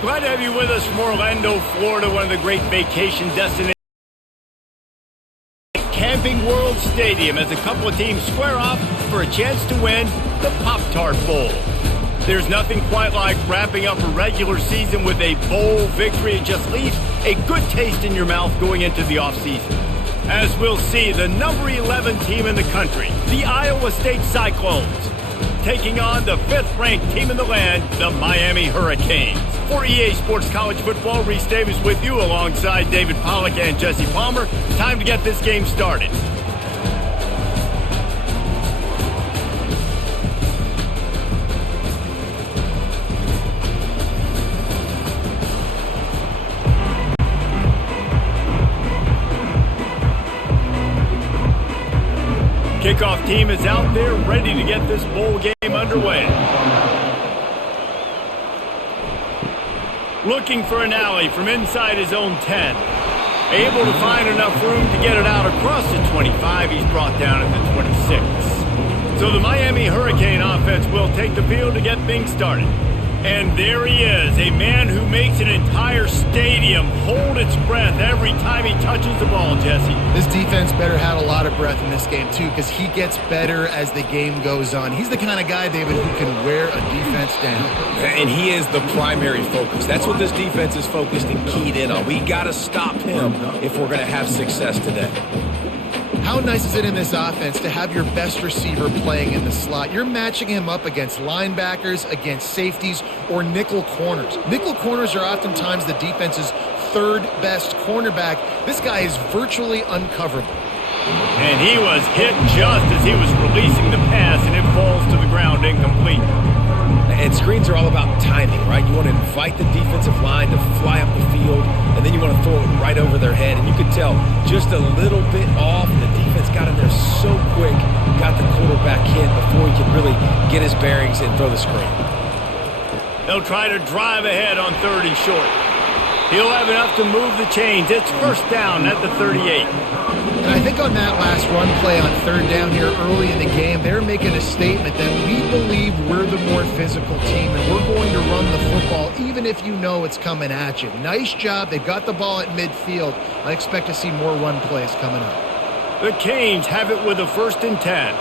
Glad to have you with us from Orlando, Florida, one of the great vacation destinations. Camping World Stadium as a couple of teams square off for a chance to win the Pop-Tart Bowl. There's nothing quite like wrapping up a regular season with a bowl victory. It just leaves a good taste in your mouth going into the offseason. As we'll see, the number 11 team in the country, the Iowa State Cyclones, taking on the 5th-ranked team in the land, the Miami Hurricanes. For EA Sports College Football, Reese Davis with you alongside David Pollack and Jesse Palmer. Time to get this game started. Kickoff team is out there ready to get this bowl game underway. Looking for an alley from inside his own 10. Able to find enough room to get it out across the 25. He's brought down at the 26. So the Miami Hurricane offense will take the field to get things started. And there he is, a man who makes an entire stadium hold its breath every time he touches the ball, Jesse. This defense better have a lot of breath in this game, too, because he gets better as the game goes on. He's the kind of guy, David, who can wear a defense down. And he is the primary focus. That's what this defense is focused and keyed in on. We got to stop him if we're going to have success today. How nice is it in this offense to have your best receiver playing in the slot? You're matching him up against linebackers, against safeties, or nickel corners. Nickel corners are oftentimes the defense's third best cornerback. This guy is virtually uncoverable. And he was hit just as he was releasing the pass, and it falls to the ground incomplete. And screens are all about timing, right? You want to invite the defensive line to fly up the field, and then you want to throw it right over their head. And you could tell just a little bit off, and the defense got in there so quick, got the quarterback hit before he could really get his bearings and throw the screen. They'll try to drive ahead on 3rd and short. He'll have enough to move the chains. It's first down at the 38. And I think on that last run play on 3rd down here early in the game, they're making a statement that we believe we're the more physical team and we're going to run the football even if you know it's coming at you. Nice job. They've got the ball at midfield. I expect to see more run plays coming up. The Canes have it with a 1st and 10.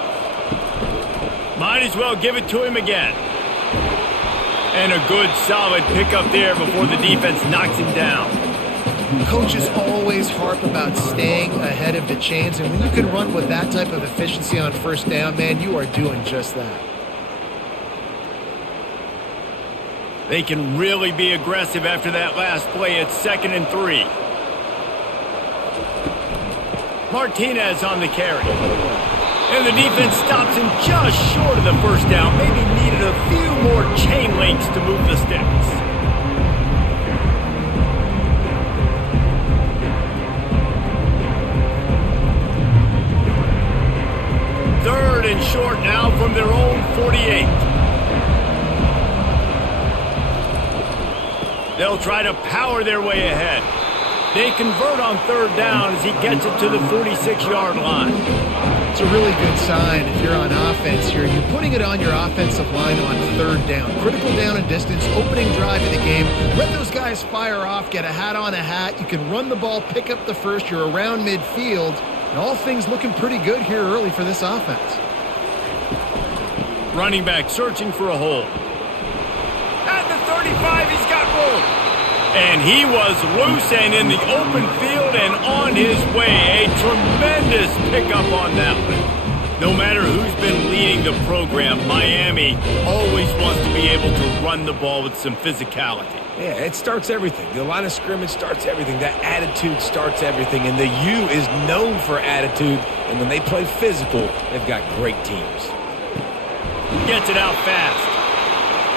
Might as well give it to him again. And a good solid pickup there before the defense knocks him down. Coaches always harp about staying ahead of the chains, and when you can run with that type of efficiency on 1st down, man, you are doing just that. They can really be aggressive after that last play. It's 2nd and 3. Martinez on the carry. And the defense stops him just short of the 1st down. Maybe needed a few more chain links to move the sticks. Third and short now from their own 48. They'll try to power their way ahead. They convert on 3rd down as he gets it to the 46-yard line. It's a really good sign if you're on offense here. You're putting it on your offensive line on 3rd down. Critical down and distance, opening drive of the game. Let those guys fire off, get a hat on a hat. You can run the ball, pick up the first. You're around midfield. And all things looking pretty good here early for this offense. Running back searching for a hole. At the 35, he's got room. And he was loose and in the open field and on his way. A tremendous pickup on that one. No matter who's been leading the program, Miami always wants to be able to run the ball with some physicality. Yeah, it starts everything. The line of scrimmage starts everything. That attitude starts everything. And the U is known for attitude. And when they play physical, they've got great teams. Gets it out fast.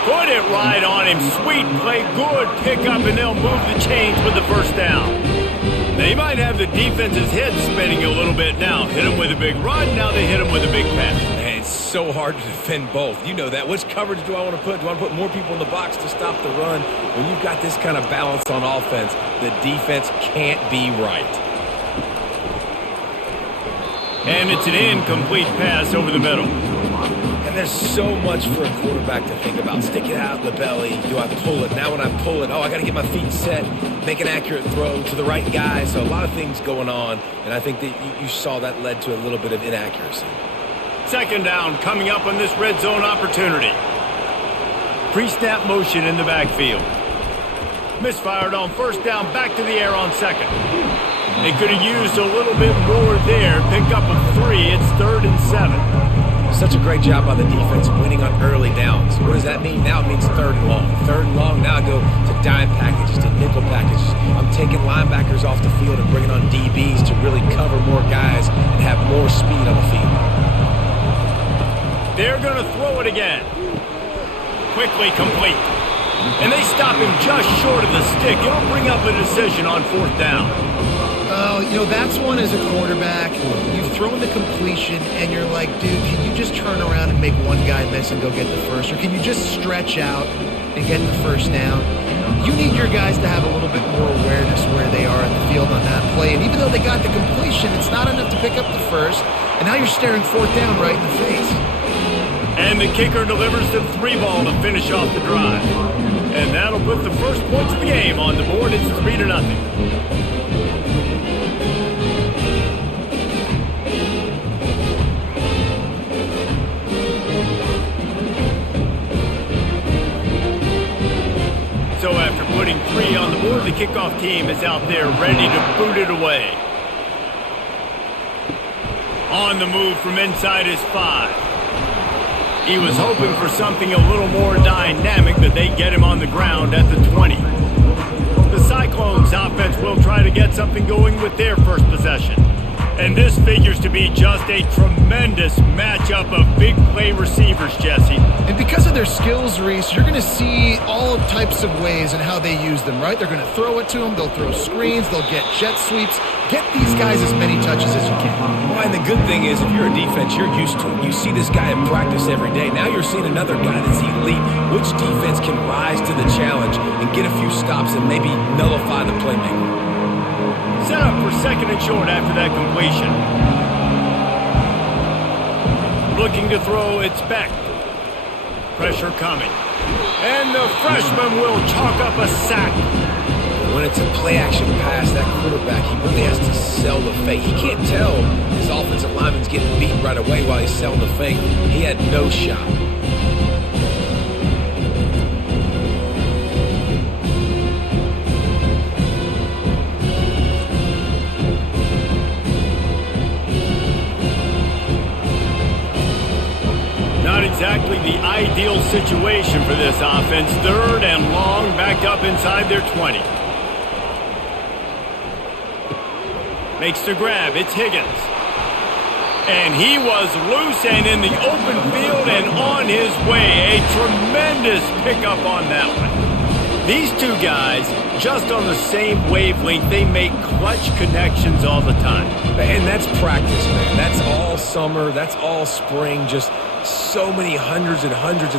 Put it right on him. Sweet play. Good pickup, and they'll move the chains with the 1st down. They might have the defense's head spinning a little bit now. Hit him with a big run. Now they hit him with a big pass. Man, it's so hard to defend both. You know that. Which coverage do I want to put? Do I want to put more people in the box to stop the run? When you've got this kind of balance on offense, the defense can't be right. And it's an incomplete pass over the middle. And And there's so much for a quarterback to think about. Stick it out in the belly. Do I pull it? Now when I pull it, I got to get my feet set, make an accurate throw to the right guy. So a lot of things going on, and I think that you saw that led to a little bit of inaccuracy. Second down coming up on this red zone opportunity. Pre-snap motion in the backfield. Misfired on first down, back to the air on second. They could have used a little bit more there. Pick up a 3. It's 3rd and 7. Such a great job by the defense winning on early downs. What does that mean? Now it means 3rd and long. 3rd and long, now I go to dime packages, to nickel packages. I'm taking linebackers off the field and bringing on DBs to really cover more guys and have more speed on the field. They're going to throw it again. Quickly complete. And they stop him just short of the stick. It'll bring up a decision on 4th down. Oh, that's one as a quarterback. You've thrown the completion, and you're like, dude, can you just turn around and make one guy miss and go get the first? Or can you just stretch out and get the first down? You need your guys to have a little bit more awareness where they are in the field on that play. And even though they got the completion, it's not enough to pick up the first. And now you're staring 4th down right in the face. And the kicker delivers the 3 ball to finish off the drive. And that'll put the first points of the game on the board. It's 3-0. So after putting 3 on the board, the kickoff team is out there ready to boot it away. On the move from inside his 5. He was hoping for something a little more dynamic, but they get him on the ground at the 20. The Cyclones offense will try to get something going with their first possession. And this figures to be just a tremendous matchup of big play receivers, Jesse. And because of their skills, Reese, you're going to see all types of ways in how they use them, right? They're going to throw it to them. They'll throw screens. They'll get jet sweeps. Get these guys as many touches as you can. Well, and the good thing is, if you're a defense, you're used to it. You see this guy in practice every day. Now you're seeing another guy that's elite. Which defense can rise to the challenge and get a few stops and maybe nullify the playmaker? Set up for 2nd and short after that completion. Looking to throw, it's Beck. Pressure coming. And the freshman will chalk up a sack. When it's a play-action pass, that quarterback, he really has to sell the fake. He can't tell his offensive lineman's getting beat right away while he's selling the fake. He had no shot. Not exactly the ideal situation for this offense. 3rd and long, backed up inside their 20. Makes the grab. It's Higgins. And he was loose and in the open field and on his way. A tremendous pickup on that one. These two guys, just on the same wavelength, they make clutch connections all the time. And that's practice, man. That's all summer. That's all spring. Just so many hundreds and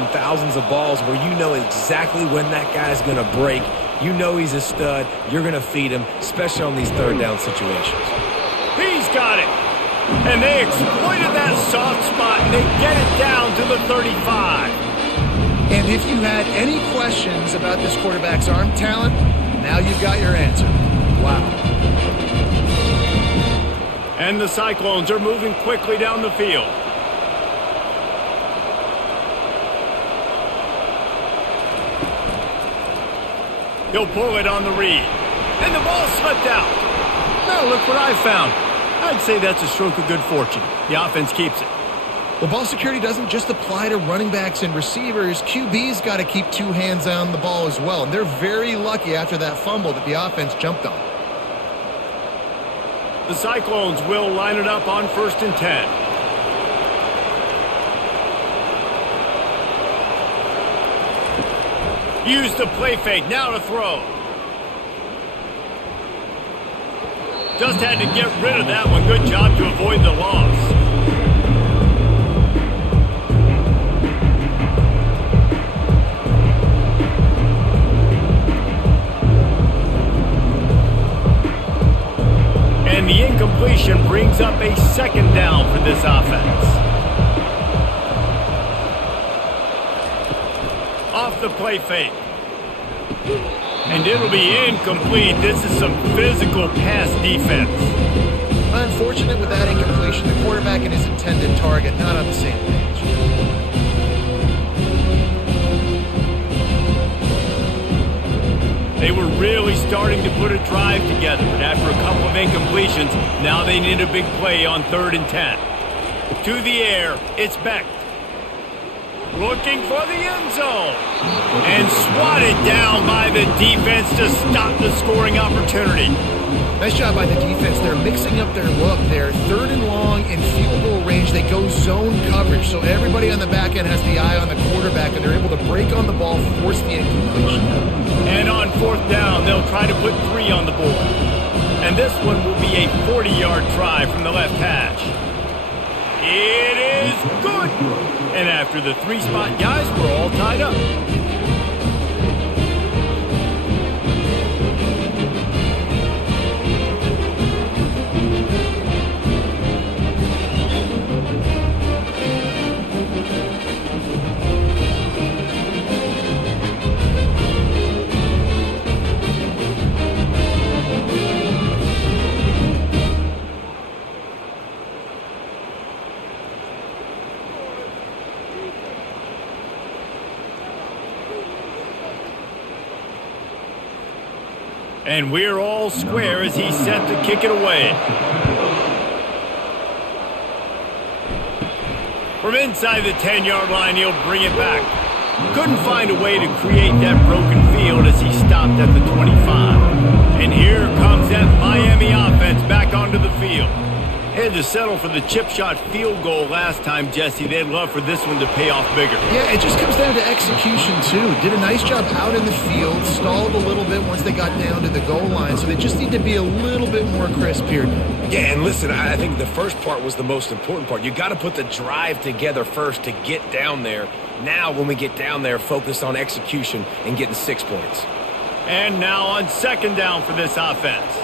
thousands of balls where you know exactly when that guy's going to break. You know he's a stud. You're going to feed him, especially on these 3rd down situations. He's got it. And they exploited that soft spot, and they get it down to the 35. And if you had any questions about this quarterback's arm talent, now you've got your answer. Wow. And the Cyclones are moving quickly down the field. He'll pull it on the read. And the ball slipped out. Now look what I found. I'd say that's a stroke of good fortune. The offense keeps it. Well, ball security doesn't just apply to running backs and receivers. QB's got to keep 2 hands on the ball as well. And they're very lucky after that fumble that the offense jumped on. The Cyclones will line it up on 1st and 10. Use the play fake, now to throw. Just had to get rid of that one. Good job to avoid the loss. And the incompletion brings up a 2nd down for this offense. Off the play fake. And it'll be incomplete. This is some physical pass defense. Unfortunate with that incompletion. The quarterback and his intended target not on the same page. They were really starting to put a drive together, but after a couple of incompletions, now they need a big play on 3rd and 10. To the air, it's Beck. Looking for the end zone. And swatted down by the defense to stop the scoring opportunity. Nice job by the defense. They're mixing up their look there. 3rd and long in field goal range. They go zone coverage. So everybody on the back end has the eye on the quarterback, and they're able to break on the ball, force the incompletion. And on 4th down, they'll try to put 3 on the board. And this one will be a 40-yard try from the left hash. It is good. And after the 3-spot guys were all tied up. And we're all square as he's set to kick it away. From inside the 10-yard line, he'll bring it back. Couldn't find a way to create that broken field as he stopped at the 25. And here comes that Miami offense back onto the field. Had to settle for the chip shot field goal last time, Jesse. They'd love for this one to pay off bigger. Yeah, it just comes down to execution, too. Did a nice job out in the field, stalled a little bit once they got down to the goal line, so they just need to be a little bit more crisp here. Yeah, and listen, I think the first part was the most important part. You got to put the drive together first to get down there. Now, when we get down there, focus on execution and getting 6 points. And now on 2nd down for this offense.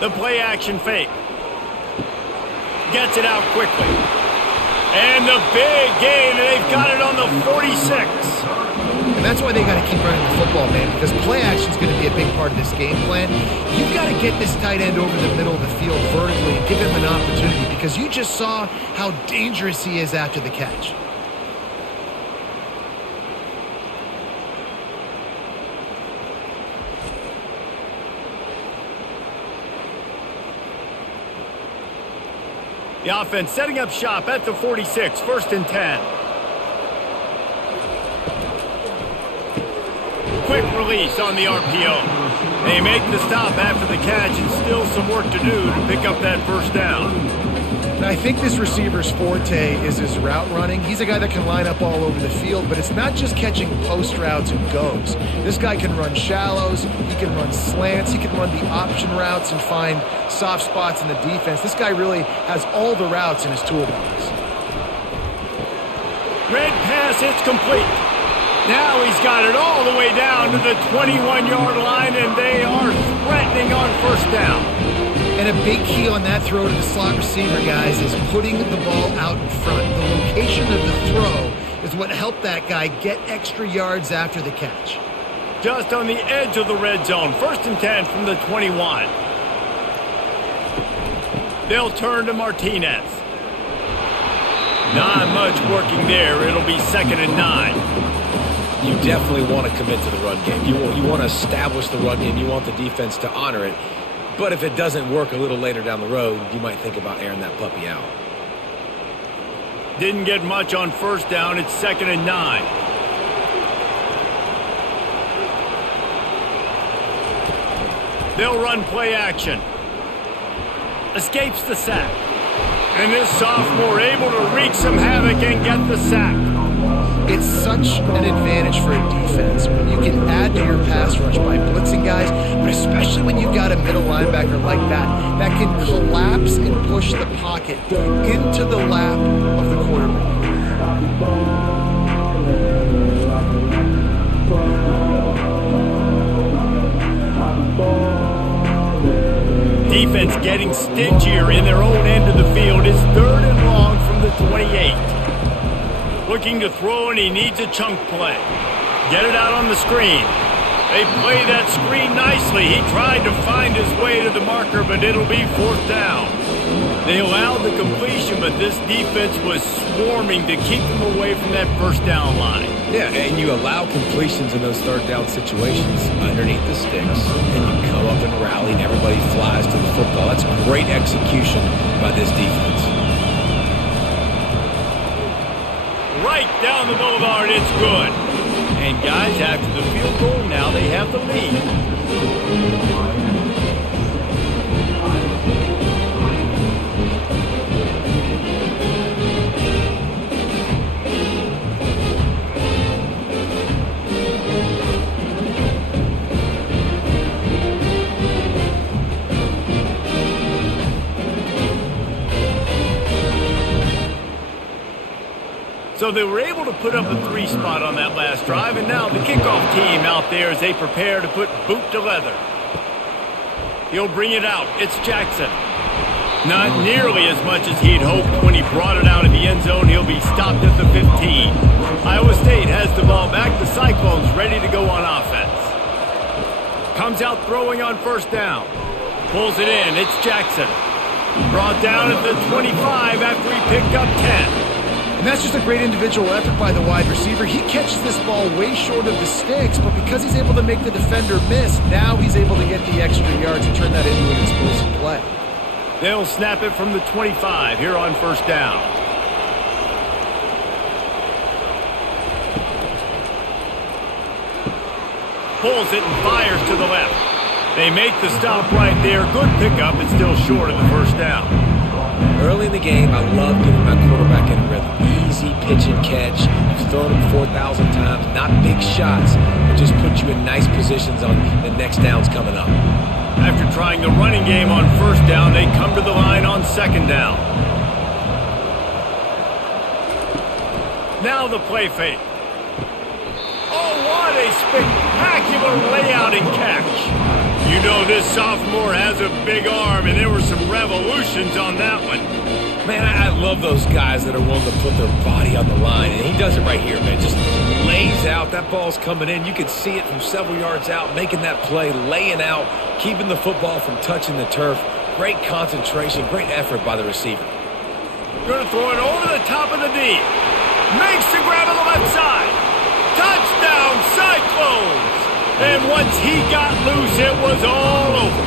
The play-action fake. Gets it out quickly. And the big gain, and they've got it on the 46. And that's why they got to keep running the football, man, because play action is going to be a big part of this game plan. You've got to get this tight end over the middle of the field vertically and give him an opportunity, because you just saw how dangerous he is after the catch. The offense setting up shop at the 46, 1st and 10. Quick release on the RPO. They make the stop after the catch, and still some work to do to pick up that 1st down. And I think this receiver's forte is his route running. He's a guy that can line up all over the field, but it's not just catching post routes and goes. This guy can run shallows, he can run slants, he can run the option routes and find soft spots in the defense. This guy really has all the routes in his toolbox. Red pass, it's complete. Now he's got it all the way down to the 21-yard line, and they are threatening on 1st down. And a big key on that throw to the slot receiver, guys, is putting the ball out in front. The location of the throw is what helped that guy get extra yards after the catch. Just on the edge of the red zone. 1st and 10 from the 21. They'll turn to Martinez. Not much working there. It'll be 2nd and 9. You definitely want to commit to the run game. You want to establish the run game. You want the defense to honor it. But if it doesn't work a little later down the road, you might think about airing that puppy out. Didn't get much on 1st down. It's 2nd and 9. They'll run play action. Escapes the sack. And this sophomore able to wreak some havoc and get the sack. It's such an advantage for a defense when you can add to your pass rush by blitzing guys, but especially when you've got a middle linebacker like that can collapse and push the pocket into the lap of the quarterback. Defense getting stingier in their own end of the field. Is 3rd and long from the 28. Looking to throw, and he needs a chunk play. Get it out on the screen. They play that screen nicely. He tried to find his way to the marker, but it'll be 4th down. They allowed the completion, but this defense was swarming to keep them away from that 1st down line. Yeah, and you allow completions in those 3rd down situations underneath the sticks, and you come up and rally, and everybody flies to the football. That's great execution by this defense. Right down the boulevard, it's good. And guys, after the field goal, now they have the lead. So they were able to put up a 3 spot on that last drive, and now the kickoff team out there as they prepare to put boot to leather. He'll bring it out. It's Jackson. Not nearly as much as he'd hoped when he brought it out of the end zone. He'll be stopped at the 15. Iowa State has the ball back. The Cyclones ready to go on offense. Comes out throwing on 1st down. Pulls it in. It's Jackson. Brought down at the 25 after he picked up 10. And that's just a great individual effort by the wide receiver. He catches this ball way short of the sticks, but because he's able to make the defender miss, now he's able to get the extra yards and turn that into an explosive play. They'll snap it from the 25 here on 1st down. Pulls it and fires to the left. They make the stop right there. Good pickup, but still short of the 1st down. Early in the game, I love getting my quarterback in a rhythm. Easy pitch and catch. You've thrown him 4,000 times. Not big shots, but just put you in nice positions on the next downs coming up. After trying the running game on 1st down, they come to the line on 2nd down. Now the play fake. Oh, what a spectacular layout and catch. You know this sophomore has a big arm, and there were some revolutions on that one. Man, I love those guys that are willing to put their body on the line, and he does it right here, man. Just lays out. That ball's coming in. You can see it from several yards out, making that play, laying out, keeping the football from touching the turf. Great concentration, great effort by the receiver. Going to throw it over the top of the knee. Makes the grab on the left side. Touchdown, Cyclones! And once he got loose, it was all over.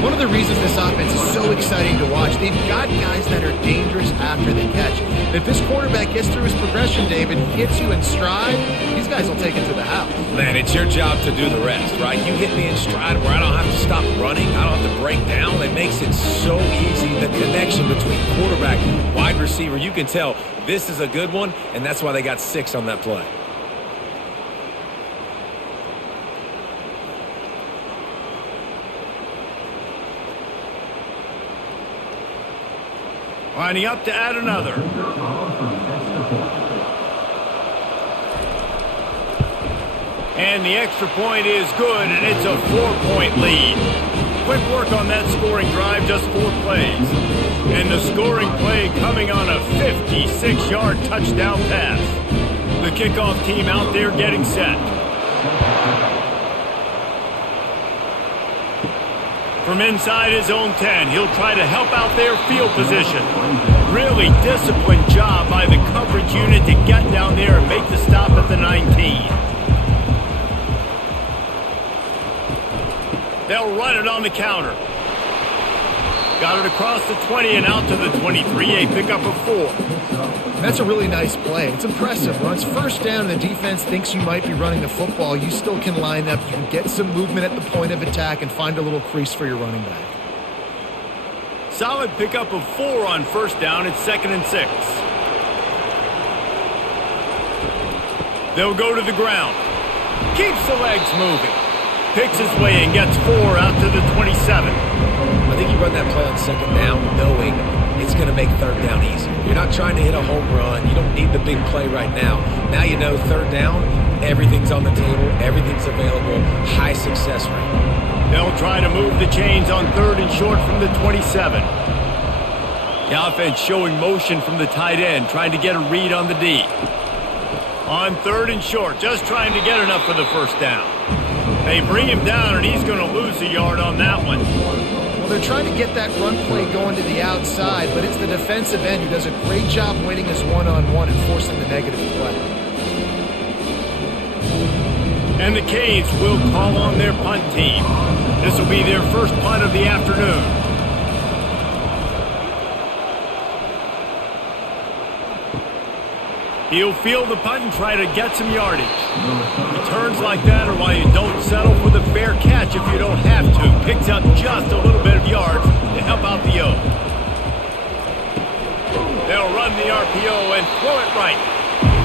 One of the reasons this offense is so exciting to watch, they've got guys that are dangerous after the catch. If this quarterback gets through his progression, David, hits you in stride, these guys will take it to the house. Man, it's your job to do the rest, right? You hit me in stride where I don't have to stop running. I don't have to break down. It makes it so easy. The connection between quarterback and wide receiver, you can tell this is a good one, and that's why they got 6 on that play. Lining up to add another. And the extra point is good, and it's a 4-point lead. Quick work on that scoring drive, just 4 plays. And the scoring play coming on a 56-yard touchdown pass. The kickoff team out there getting set. From inside his own 10, he'll try to help out their field position. Really disciplined job by the coverage unit to get down there and make the stop at the 19. They'll run it on the counter. Got it across the 20 and out to the 23, a pickup of 4. That's a really nice play. It's impressive. When it's 1st down and the defense thinks you might be running the football, you still can line up. You can get some movement at the point of attack and find a little crease for your running back. Solid pickup of 4 on 1st down. It's 2nd and 6. They'll go to the ground. Keeps the legs moving. Picks his way and gets 4 out to the 27. I think you run that play on 2nd down knowing it's going to make 3rd down easy. You're not trying to hit a home run. You don't need the big play right now. Now you know 3rd down, everything's on the table, everything's available, high success rate. They'll try to move the chains on 3rd and short from the 27. The offense showing motion from the tight end, trying to get a read on the D. On 3rd and short, just trying to get enough for the first down. They bring him down, and he's going to lose a yard on that one. Well, they're trying to get that run play going to the outside, but it's the defensive end who does a great job winning his one-on-one and forcing the negative play. And the Canes will call on their punt team. This will be their first punt of the afternoon. He'll field the punt and try to get some yardage. Returns like that are why you don't settle for the fair catch if you don't have to. Picks up just a little bit of yards to help out the O. They'll run the RPO and throw it right.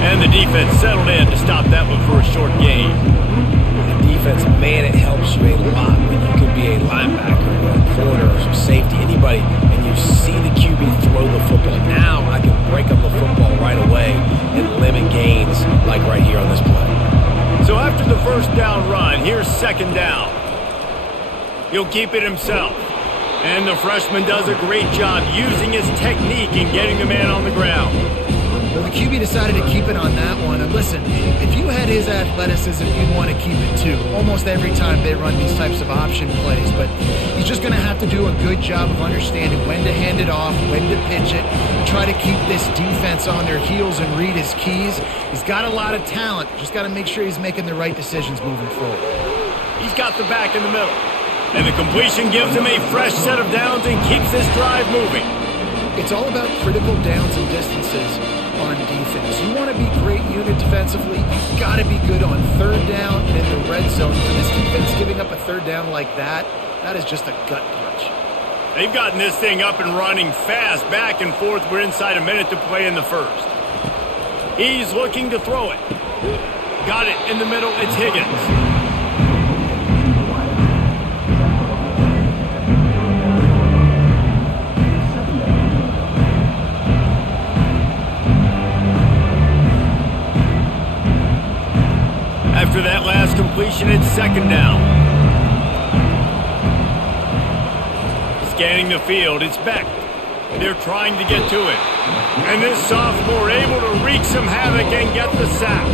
And the defense settled in to stop that one for a short gain. The defense, man, it helps you a lot when you can be a linebacker or a corner or some safety, anybody, and you see the QB throw the football. Now I can break up the football right away and limit gains like right here on this play. So after the first down run, here's 2nd down. He'll keep it himself. And the freshman does a great job using his technique and getting the man on the ground. Well, the QB decided to keep it on that one. And listen, if you had his athleticism, you'd want to keep it too. Almost every time they run these types of option plays. But he's just going to have to do a good job of understanding when to hand it off, when to pitch it, and try to keep this defense on their heels and read his keys. He's got a lot of talent. Just got to make sure he's making the right decisions moving forward. He's got the back in the middle. And the completion gives him a fresh set of downs and keeps this drive moving. It's all about critical downs and distances on defense. You want to be great unit defensively, you've got to be good on 3rd down and in the red zone. For this defense giving up a 3rd down like that is just a gut punch. They've gotten this thing up and running fast, back and forth. We're inside a minute to play in the first. He's looking to throw it. Got it in the middle. It's Higgins. After that last completion, it's 2nd down. Scanning the field, it's Beck. They're trying to get to it. And this sophomore able to wreak some havoc and get the sack.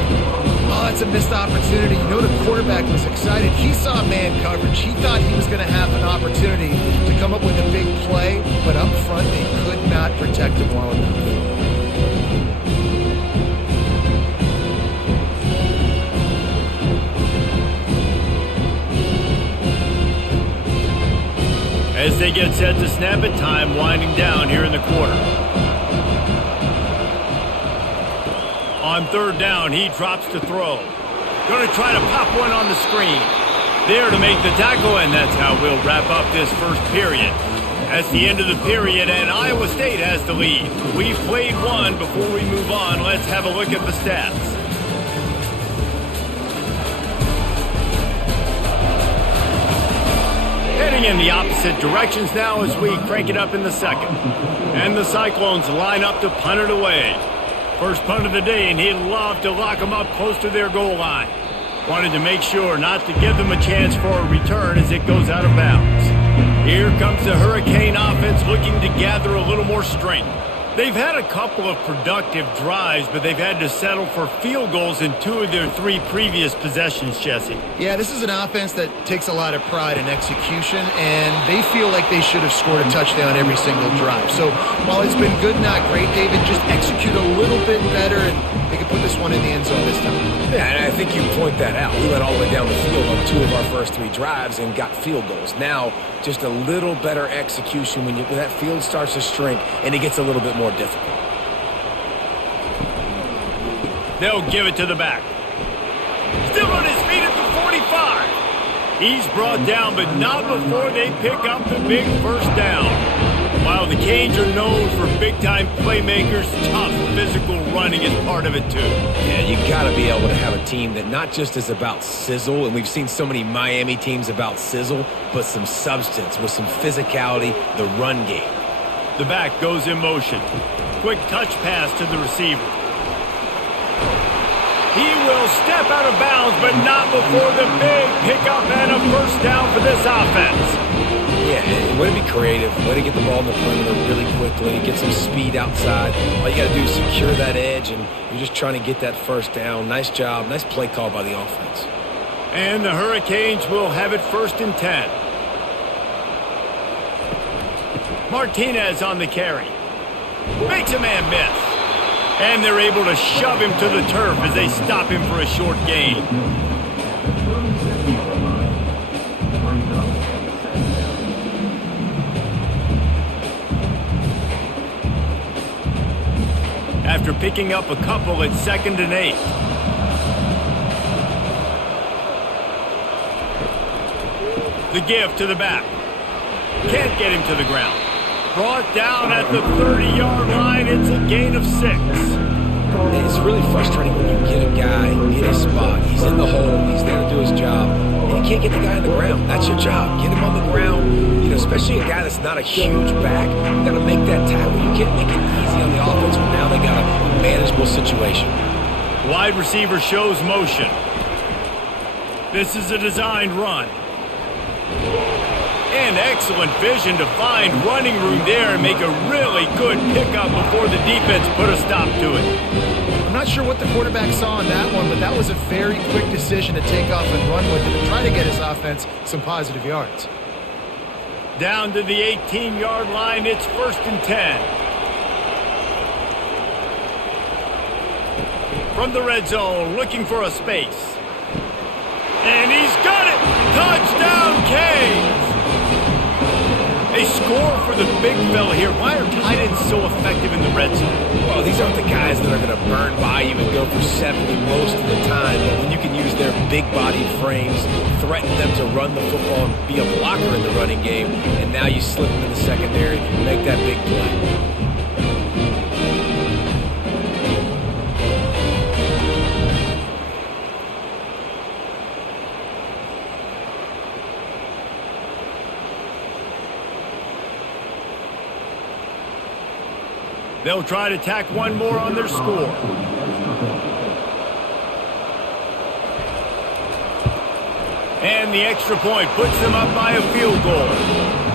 Oh, that's a missed opportunity. You know the quarterback was excited. He saw man coverage. He thought he was going to have an opportunity to come up with a big play, but up front they could not protect him well enough. As they get set to snap it, time winding down here in the quarter. On 3rd down, he drops to throw. Going to try to pop one on the screen. There to make the tackle, and that's how we'll wrap up this first period. That's the end of the period, and Iowa State has the lead. We've played one. Before we move on, let's have a look at the stats. Heading in the opposite directions now as we crank it up in the second. And the Cyclones line up to punt it away. First punt of the day, and he'd love to lock them up close to their goal line. Wanted to make sure not to give them a chance for a return as it goes out of bounds. Here comes the Hurricane offense looking to gather a little more strength. They've had a couple of productive drives, but they've had to settle for field goals in 2 of their 3 previous possessions, Jesse. Yeah, this is an offense that takes a lot of pride in execution, and they feel like they should have scored a touchdown every single drive. So while it's been good, not great, David, just execute a little bit better, and they can put this one in the end zone this time. Yeah, and I think you point that out. We went all the way down the field on 2 of our first 3 drives and got field goals. Now, just a little better execution when that field starts to shrink and it gets a little bit more difficult. They'll give it to the back. Still on his feet at the 45. He's brought down, but not before they pick up the big first down. While the Canes are known for big-time playmakers, tough physical running is part of it too. Yeah, you got to be able to have a team that not just is about sizzle, and we've seen so many Miami teams about sizzle, but some substance with some physicality, the run game. The back goes in motion. Quick touch pass to the receiver. He will step out of bounds, but not before the big pickup and a first down for this offense. Yeah, and way to be creative, way to get the ball in the perimeter really quickly, get some speed outside. All you got to do is secure that edge, and you're just trying to get that first down. Nice job, nice play call by the offense. And the Hurricanes will have it 1st and 10. Martinez on the carry. Makes a man miss. And they're able to shove him to the turf as they stop him for a short gain. After picking up a couple, it's 2nd and 8. The give to the back. Can't get him to the ground. Brought down at the 30-yard line. It's a gain of 6. It's really frustrating when you get a guy in his spot. He's in the hole. He's there to do his job. And you can't get the guy on the ground. That's your job. Get him on the ground. You know, especially a guy that's not a huge back. You got to make that tackle. You can't make it easy on the offense. But now they got a manageable situation. Wide receiver shows motion. This is a designed run. And excellent vision to find running room there and make a really good pickup before the defense put a stop to it. I'm not sure what the quarterback saw on that one, but that was a very quick decision to take off and run with it and try to get his offense some positive yards. Down to the 18-yard line, it's 1st and 10. From the red zone, looking for a space. And he's got it! Touchdown, Canes! A score for the big fella here. Why are tight ends so effective in the red zone? Well, these aren't the guys that are going to burn by you and go for 70 most of the time. But when you can use their big body frames, threaten them to run the football and be a blocker in the running game, and now you slip them in the secondary and make that big play. They'll try to tack one more on their score. And the extra point puts them up by a field goal.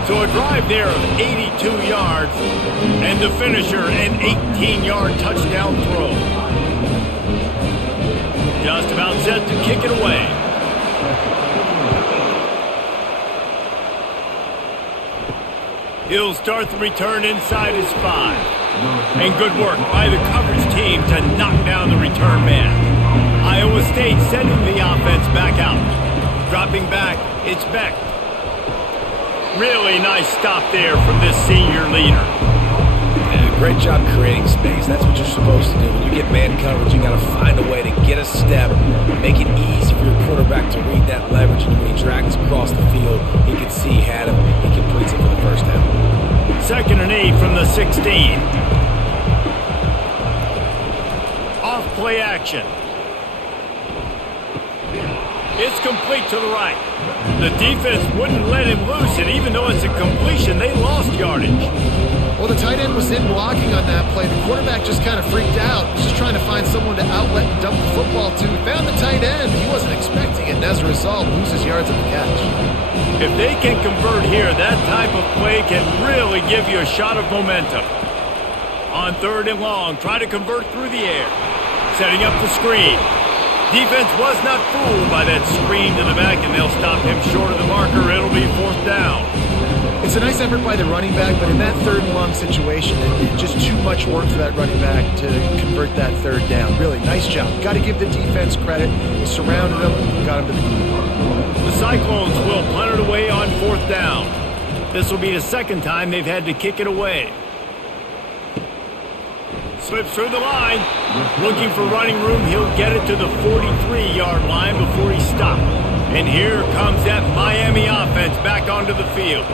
So a drive there of 82 yards, and the finisher, an 18-yard touchdown throw. Just about set to kick it away. He'll start the return inside his 5. And good work by the coverage team to knock down the return man. Iowa State sending the offense back out. Dropping back, it's Beck. Really nice stop there from this senior leader. Yeah, great job creating space. That's what you're supposed to do. When you get man coverage, you got to find a way to get a step, make it easy for your quarterback to read that leverage, and when he drags across the field, he can see he had him. He completes it for the first down. 2nd and 8 from the 16. Off play action. It's complete to the right. The defense wouldn't let him loose, and even though it's a completion, they lost yardage. Well, the tight end was in blocking on that play. The quarterback just kind of freaked out. He was just trying to find someone to outlet and dump the football to. He found the tight end. He wasn't expecting it, and as a result, loses yards on the catch. If they can convert here, that type of play can really give you a shot of momentum. On 3rd and long, try to convert through the air. Setting up the screen. Defense was not fooled by that screen to the back, and they'll stop him short of the marker. It'll be 4th down. It's a nice effort by the running back, but in that 3rd and long situation, it's just too much work for that running back to convert that 3rd down. Really, nice job. Got to give the defense credit. They surrounded him, got him to the goal. The Cyclones will punt it away on 4th down. This will be the 2nd time they've had to kick it away. Slips through the line. Looking for running room. He'll get it to the 43-yard line before he stopped. And here comes that Miami offense back onto the field.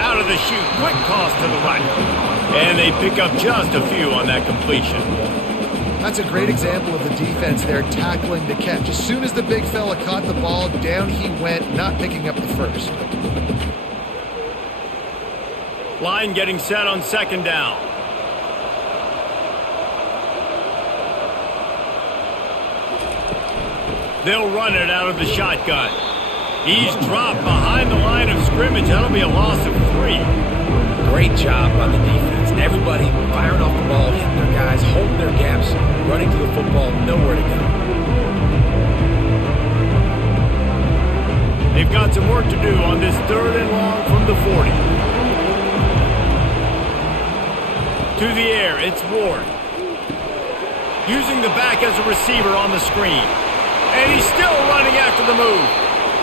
Out of the chute. Quick toss to the right. And they pick up just a few on that completion. That's a great example of the defense there tackling the catch. As soon as the big fella caught the ball, down he went, not picking up the first. Line getting set on 2nd down. They'll run it out of the shotgun. He's dropped behind the line of scrimmage. That'll be a loss of 3. Great job on the defense. Everybody firing off the ball, hitting their guys, holding their gaps, running to the football, nowhere to go. They've got some work to do on this 3rd and long from the 40. To the air, it's Ward. Using the back as a receiver on the screen. And he's still running after the move.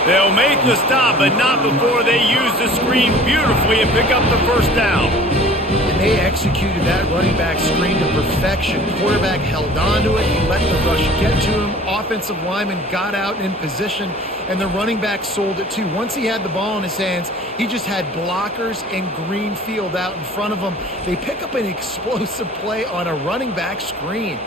They'll make the stop, but not before they use the screen beautifully and pick up the first down. And they executed that running back screen to perfection. Quarterback held on to it. He let the rush get to him. Offensive lineman got out in position, and the running back sold it too. Once he had the ball in his hands, he just had blockers and green field out in front of him. They pick up an explosive play on a running back screen.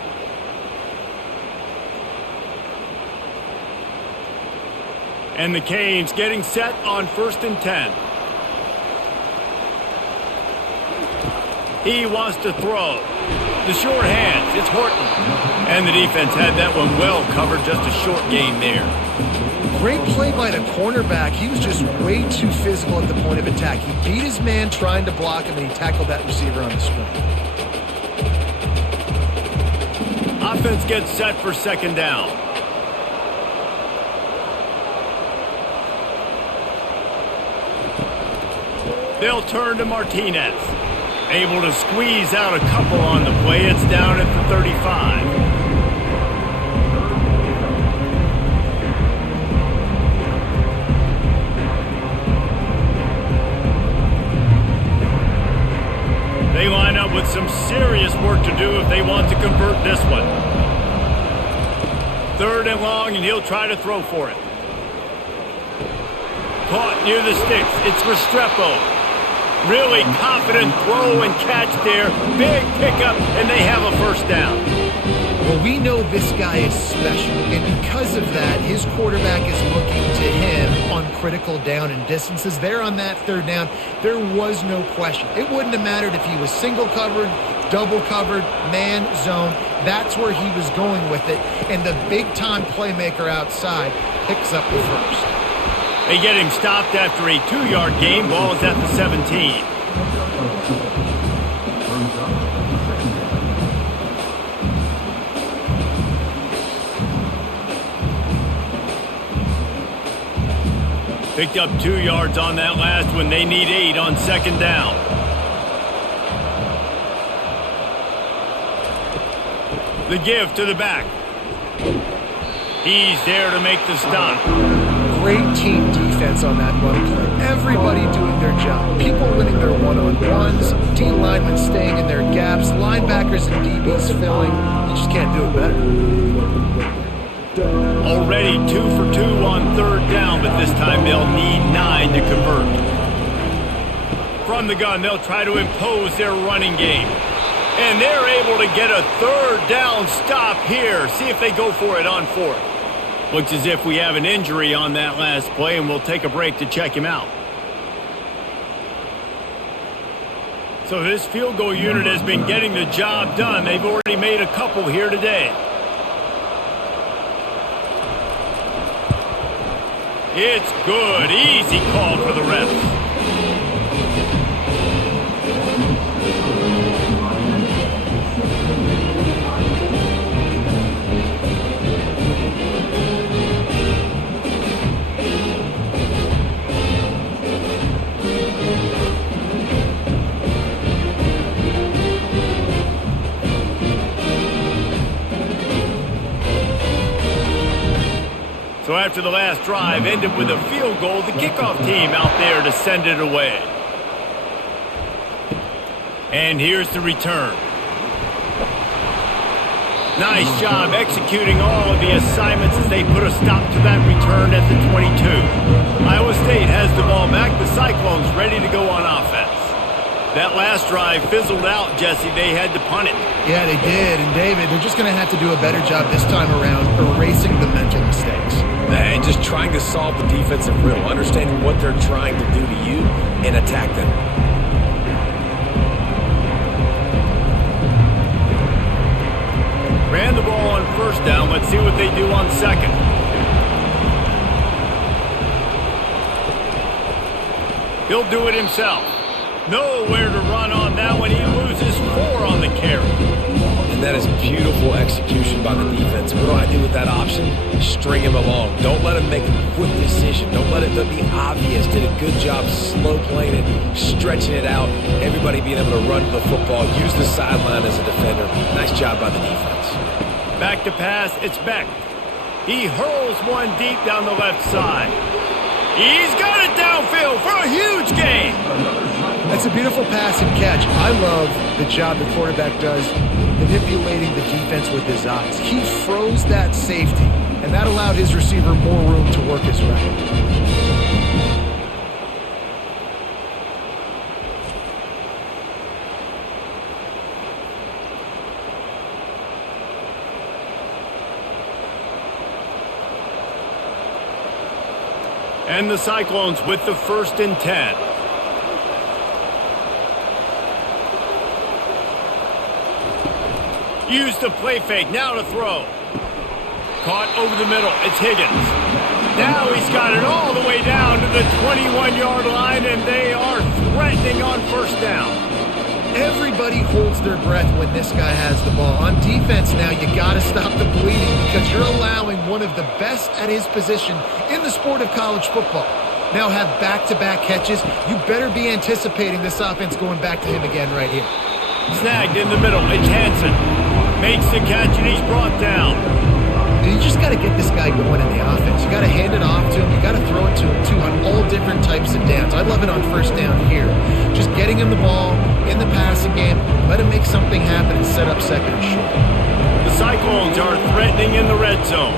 And the Canes getting set on 1st and 10. He wants to throw. The short hands, it's Horton. And the defense had that one well covered, just a short gain there. Great play by the cornerback. He was just way too physical at the point of attack. He beat his man trying to block him, and he tackled that receiver on the screen. Offense gets set for 2nd down. They'll turn to Martinez. Able to squeeze out a couple on the play. It's down at the 35. They line up with some serious work to do if they want to convert this one. 3rd and long, and he'll try to throw for it. Caught near the sticks. It's Restrepo. Really confident throw and catch there. Big pickup, and they have a first down. Well, we know this guy is special, and because of that, his quarterback is looking to him on critical down and distances. There on that 3rd down, there was no question. It wouldn't have mattered if he was single covered, double covered, man, zone. That's where he was going with it, and the big-time playmaker outside picks up the first. They get him stopped after a 2-yard gain. Ball is at the 17. Picked up 2 yards on that last one. They need 8 on 2nd down. The give to the back. He's there to make the stop. Great team defense on that run play. Everybody doing their job. People winning their one-on-ones. D linemen staying in their gaps. Linebackers and DBs filling. You just can't do it better. Already 2 for 2 on 3rd down, but this time they'll need 9 to convert. From the gun, they'll try to impose their running game. And they're able to get a 3rd down stop here. See if they go for it on 4th. Looks as if we have an injury on that last play, and we'll take a break to check him out. So this field goal unit has been getting the job done. They've already made a couple here today. It's good. Easy call for the refs. So after the last drive ended with a field goal, the kickoff team out there to send it away. And here's the return. Nice job executing all of the assignments as they put a stop to that return at the 22. Iowa State has the ball back. The Cyclones ready to go on offense. That last drive fizzled out, Jesse. They had to punt it. Yeah, they did. And, David, they're just going to have to do a better job this time around erasing the mental mistakes. And just trying to solve the defensive riddle, understanding what they're trying to do to you and attack them. Ran the ball on 1st down. Let's see what they do on 2nd. He'll do it himself. Nowhere to run on that one. He loses 4 on the carry. And that is beautiful execution by the defense. What do I do with that option? String him along. Don't let him make a quick decision. Don't let it be obvious. Did a good job slow playing it, stretching it out. Everybody being able to run to the football, use the sideline as a defender. Nice job by the defense. Back to pass, it's Beck. He hurls one deep down the left side. He's got it downfield for a huge gain. That's a beautiful pass and catch. I love the job the quarterback does manipulating the defense with his eyes. He froze that safety, and that allowed his receiver more room to work his route. And the Cyclones with the 1st and 10. Use the play fake, now to throw. Caught over the middle, it's Higgins. Now he's got it all the way down to the 21-yard line, and they are threatening on 1st down. Everybody holds their breath when this guy has the ball. On defense now, you got to stop the bleeding because you're allowing one of the best at his position in the sport of college football. Now have back-to-back catches. You better be anticipating this offense going back to him again right here. Snagged in the middle, it's Hansen. Makes the catch, and he's brought down. You just got to get this guy going in the offense. You got to hand it off to him. You got to throw it to him, too, on all different types of downs. I love it on 1st down here. Just getting him the ball in the passing game, let him make something happen and set up 2nd and short. The Cyclones are threatening in the red zone.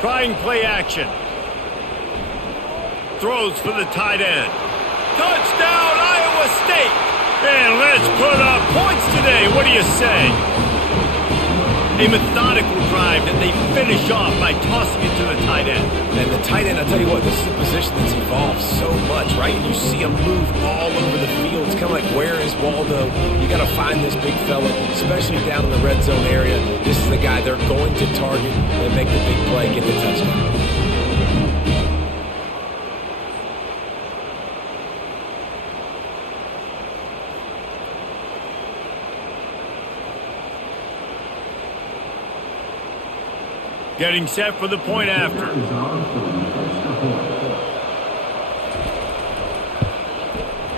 Trying play action. Throws for the tight end. Touchdown, Iowa State! And let's put up points today. What do you say? A methodical drive that they finish off by tossing it to the tight end. And the tight end, I'll tell you what, this is a position that's evolved so much, right? And you see him move all over the field. It's kind of like, where is Waldo? You got to find this big fella, especially down in the red zone area. This is the guy they're going to target and make the big play, get the touchdown. Getting set for the point after.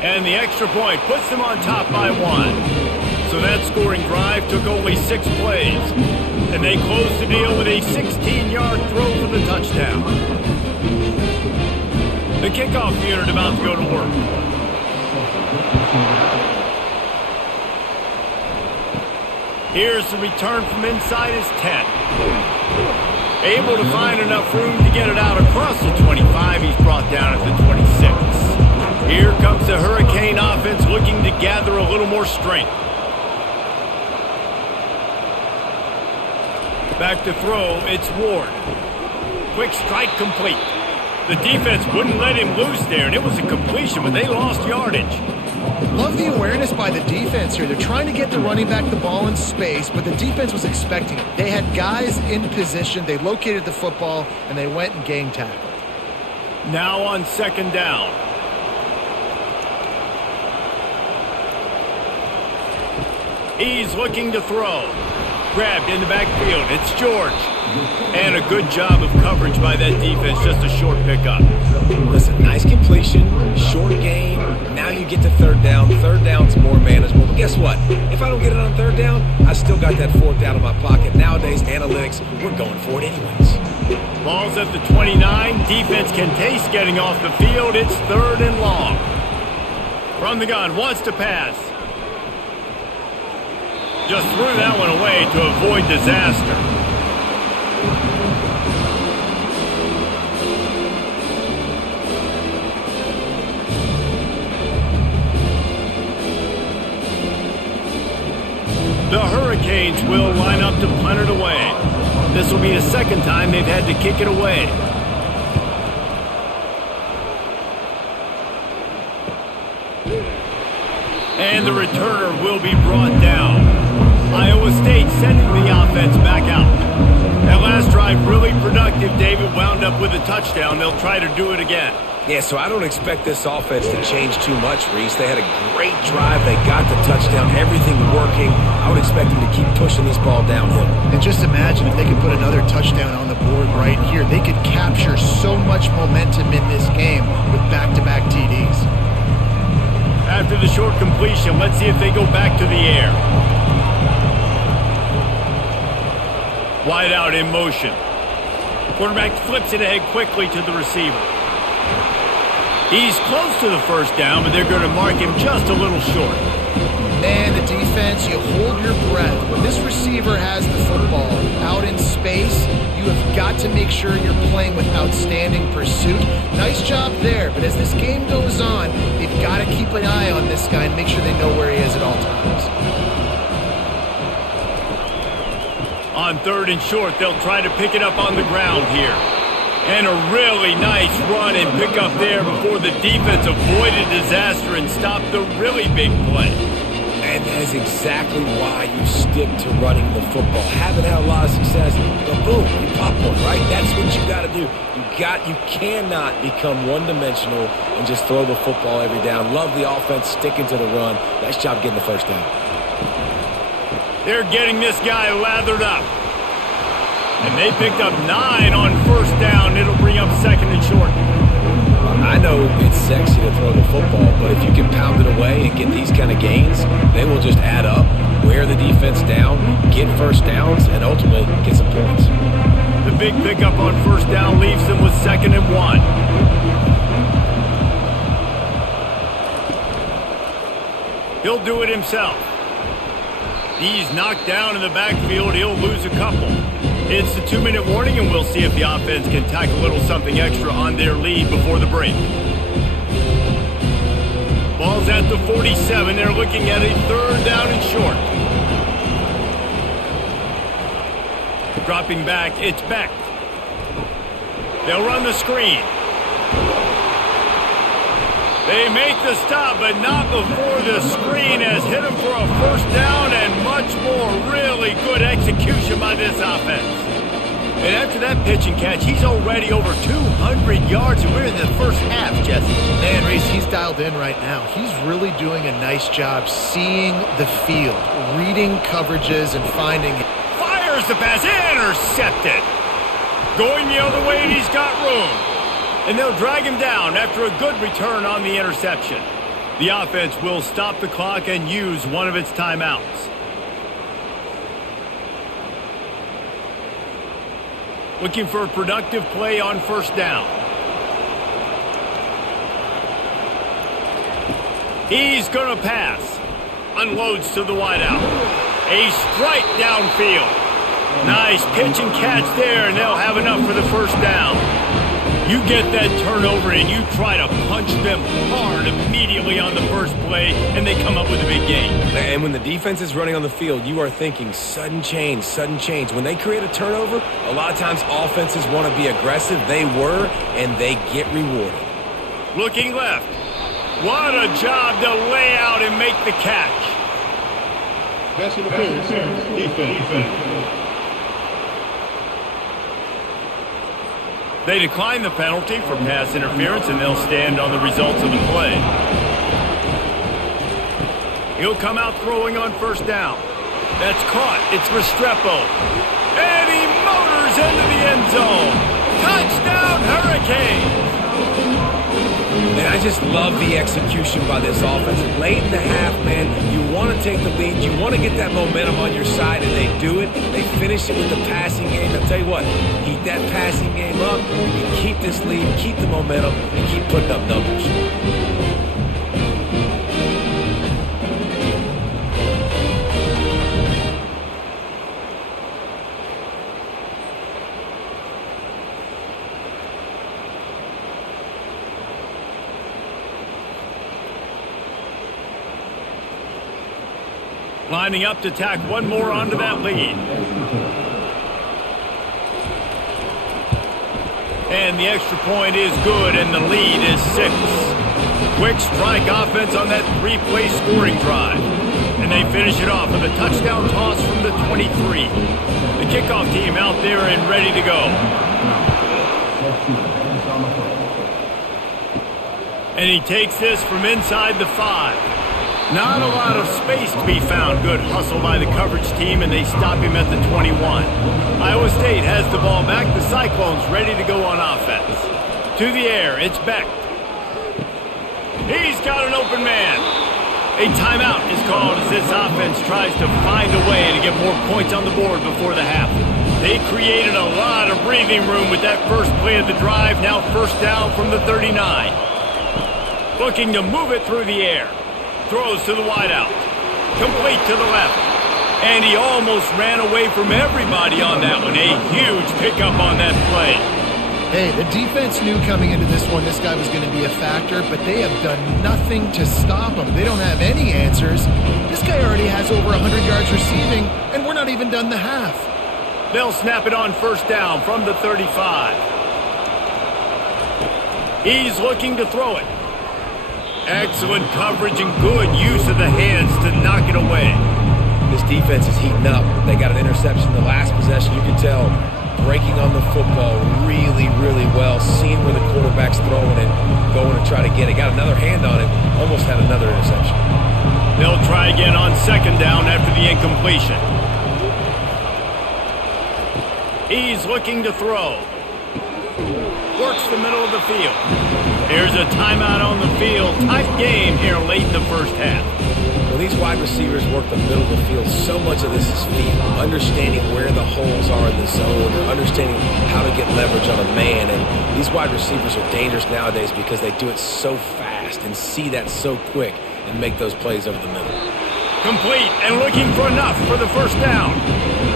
And the extra point puts them on top by 1. So that scoring drive took only 6 plays. And they closed the deal with a 16-yard throw for the touchdown. The kickoff unit about to go to work. Here's the return from inside his 10. Able to find enough room to get it out across the 25. He's brought down at the 26. Here comes the Hurricane offense looking to gather a little more strength. Back to throw, it's Ward. Quick strike complete. The defense wouldn't let him loose there, and it was a completion, but they lost yardage. Love the awareness by the defense here. They're trying to get the running back the ball in space, but the defense was expecting it. They had guys in position. They located the football, and they went and gang tackled. Now on 2nd down. He's looking to throw. Grabbed in the backfield. It's George. And a good job of coverage by that defense. Just a short pickup. Listen, nice completion, short game. Now you get to 3rd down. 3rd down's more manageable. But guess what? If I don't get it on 3rd down, I still got that 4th down in my pocket. Nowadays, analytics, we're going for it anyways. Ball's at the 29. Defense can taste getting off the field. It's 3rd and long. From the gun, wants to pass. Just threw that one away to avoid disaster. The Hurricanes will line up to punt it away. This will be the 2nd time they've had to kick it away. And the returner will be brought down. Iowa State sending the offense back out. That last drive really productive. David wound up with a touchdown. They'll try to do it again. Yeah, so I don't expect this offense to change too much, Reese. They had a great drive. They got the touchdown. Everything working. I would expect them to keep pushing this ball downhill. And just imagine if they could put another touchdown on the board right here. They could capture so much momentum in this game with back-to-back TDs. After the short completion, let's see if they go back to the air. Wide out in motion. Quarterback flips it ahead quickly to the receiver. He's close to the first down, but they're going to mark him just a little short. Man, the defense, you hold your breath. When this receiver has the football out in space, you have got to make sure you're playing with outstanding pursuit. Nice job there, but as this game goes on, you've got to keep an eye on this guy and make sure they know where he is at all times. On 3rd and short, they'll try to pick it up on the ground here. And a really nice run and pick up there before the defense avoided disaster and stopped the really big play. And that is exactly why you stick to running the football. Haven't had a lot of success, but boom, you pop one, right? That's what you got to do. You cannot become one-dimensional and just throw the football every down. Love the offense sticking to the run. Nice job getting the first down. They're getting this guy lathered up. And they picked up 9 on 1st down. It'll bring up 2nd and short. I know it's sexy to throw the football, but if you can pound it away and get these kind of gains, they will just add up, wear the defense down, get first downs, and ultimately get some points. The big pickup on 1st down leaves them with 2nd and 1. He'll do it himself. He's knocked down in the backfield. He'll lose a couple. It's the 2-minute warning, and we'll see if the offense can tack a little something extra on their lead before the break. Ball's at the 47. They're looking at a 3rd down and short. Dropping back, it's Beck. They'll run the screen. They make the stop, but not before the screen has hit them for a 1st down and much more. Really good execution by this offense. And after that pitch and catch, he's already over 200 yards, and we're in the first half, Jesse. Man, Reese, he's dialed in right now. He's really doing a nice job seeing the field, reading coverages, and finding it. Fires the pass, intercepted. Going the other way, and he's got room. And they'll drag him down after a good return on the interception. The offense will stop the clock and use one of its timeouts. Looking for a productive play on 1st down. He's going to pass. Unloads to the wideout. A strike downfield. Nice pitch and catch there, and they'll have enough for the 1st down. You get that turnover and you try to punch them hard immediately on the first play, and they come up with a big gain. And when the defense is running on the field, you are thinking sudden change, sudden change. When they create a turnover, a lot of times offenses want to be aggressive. They were, and they get rewarded. Looking left. What a job to lay out and make the catch. Pass interference, defense. They decline the penalty for pass interference, and they'll stand on the results of the play. He'll come out throwing on 1st down. That's caught. It's Restrepo. And he motors into the end zone. Touchdown, Hurricanes! And I just love the execution by this offense. Late in the half, man, you want to take the lead. You want to get that momentum on your side, and they do it. They finish it with the passing game. I'll tell you what, keep that passing game up. You keep this lead, keep the momentum, and keep putting up numbers. Lining up to tack one more onto that lead. And the extra point is good, and the lead is 6. Quick strike offense on that 3-play scoring drive. And they finish it off with a touchdown toss from the 23. The kickoff team out there and ready to go. And he takes this from inside the 5. Not a lot of space to be found. Good hustle by the coverage team, and they stop him at the 21. Iowa State has the ball back. The Cyclones ready to go on offense. To the air, it's Beck. He's got an open man. A timeout is called as this offense tries to find a way to get more points on the board before the half. They created a lot of breathing room with that first play of the drive. Now first down from the 39. Looking to move it through the air. Throws to the wideout. Complete to the left. And he almost ran away from everybody on that one. A huge pickup on that play. Hey, the defense knew coming into this one this guy was going to be a factor, but they have done nothing to stop him. They don't have any answers. This guy already has over 100 yards receiving, and we're not even done the half. They'll snap it on first down from the 35. He's looking to throw it. Excellent coverage and good use of the hands to knock it away. This defense is heating up. They got an interception the last possession. You can tell breaking on the football really, really well, seeing where the quarterback's throwing it, going to try to get it. Got another hand on it, almost had another interception. They'll try again on second down after the incompletion. He's looking to throw. Works the middle of the field. Here's a timeout on the field. Tight game here late in the first half. When these wide receivers work the middle of the field, so much of this is feel. Understanding where the holes are in the zone, or understanding how to get leverage on a man. And these wide receivers are dangerous nowadays because they do it so fast and see that so quick and make those plays over the middle. Complete and looking for enough for the first down.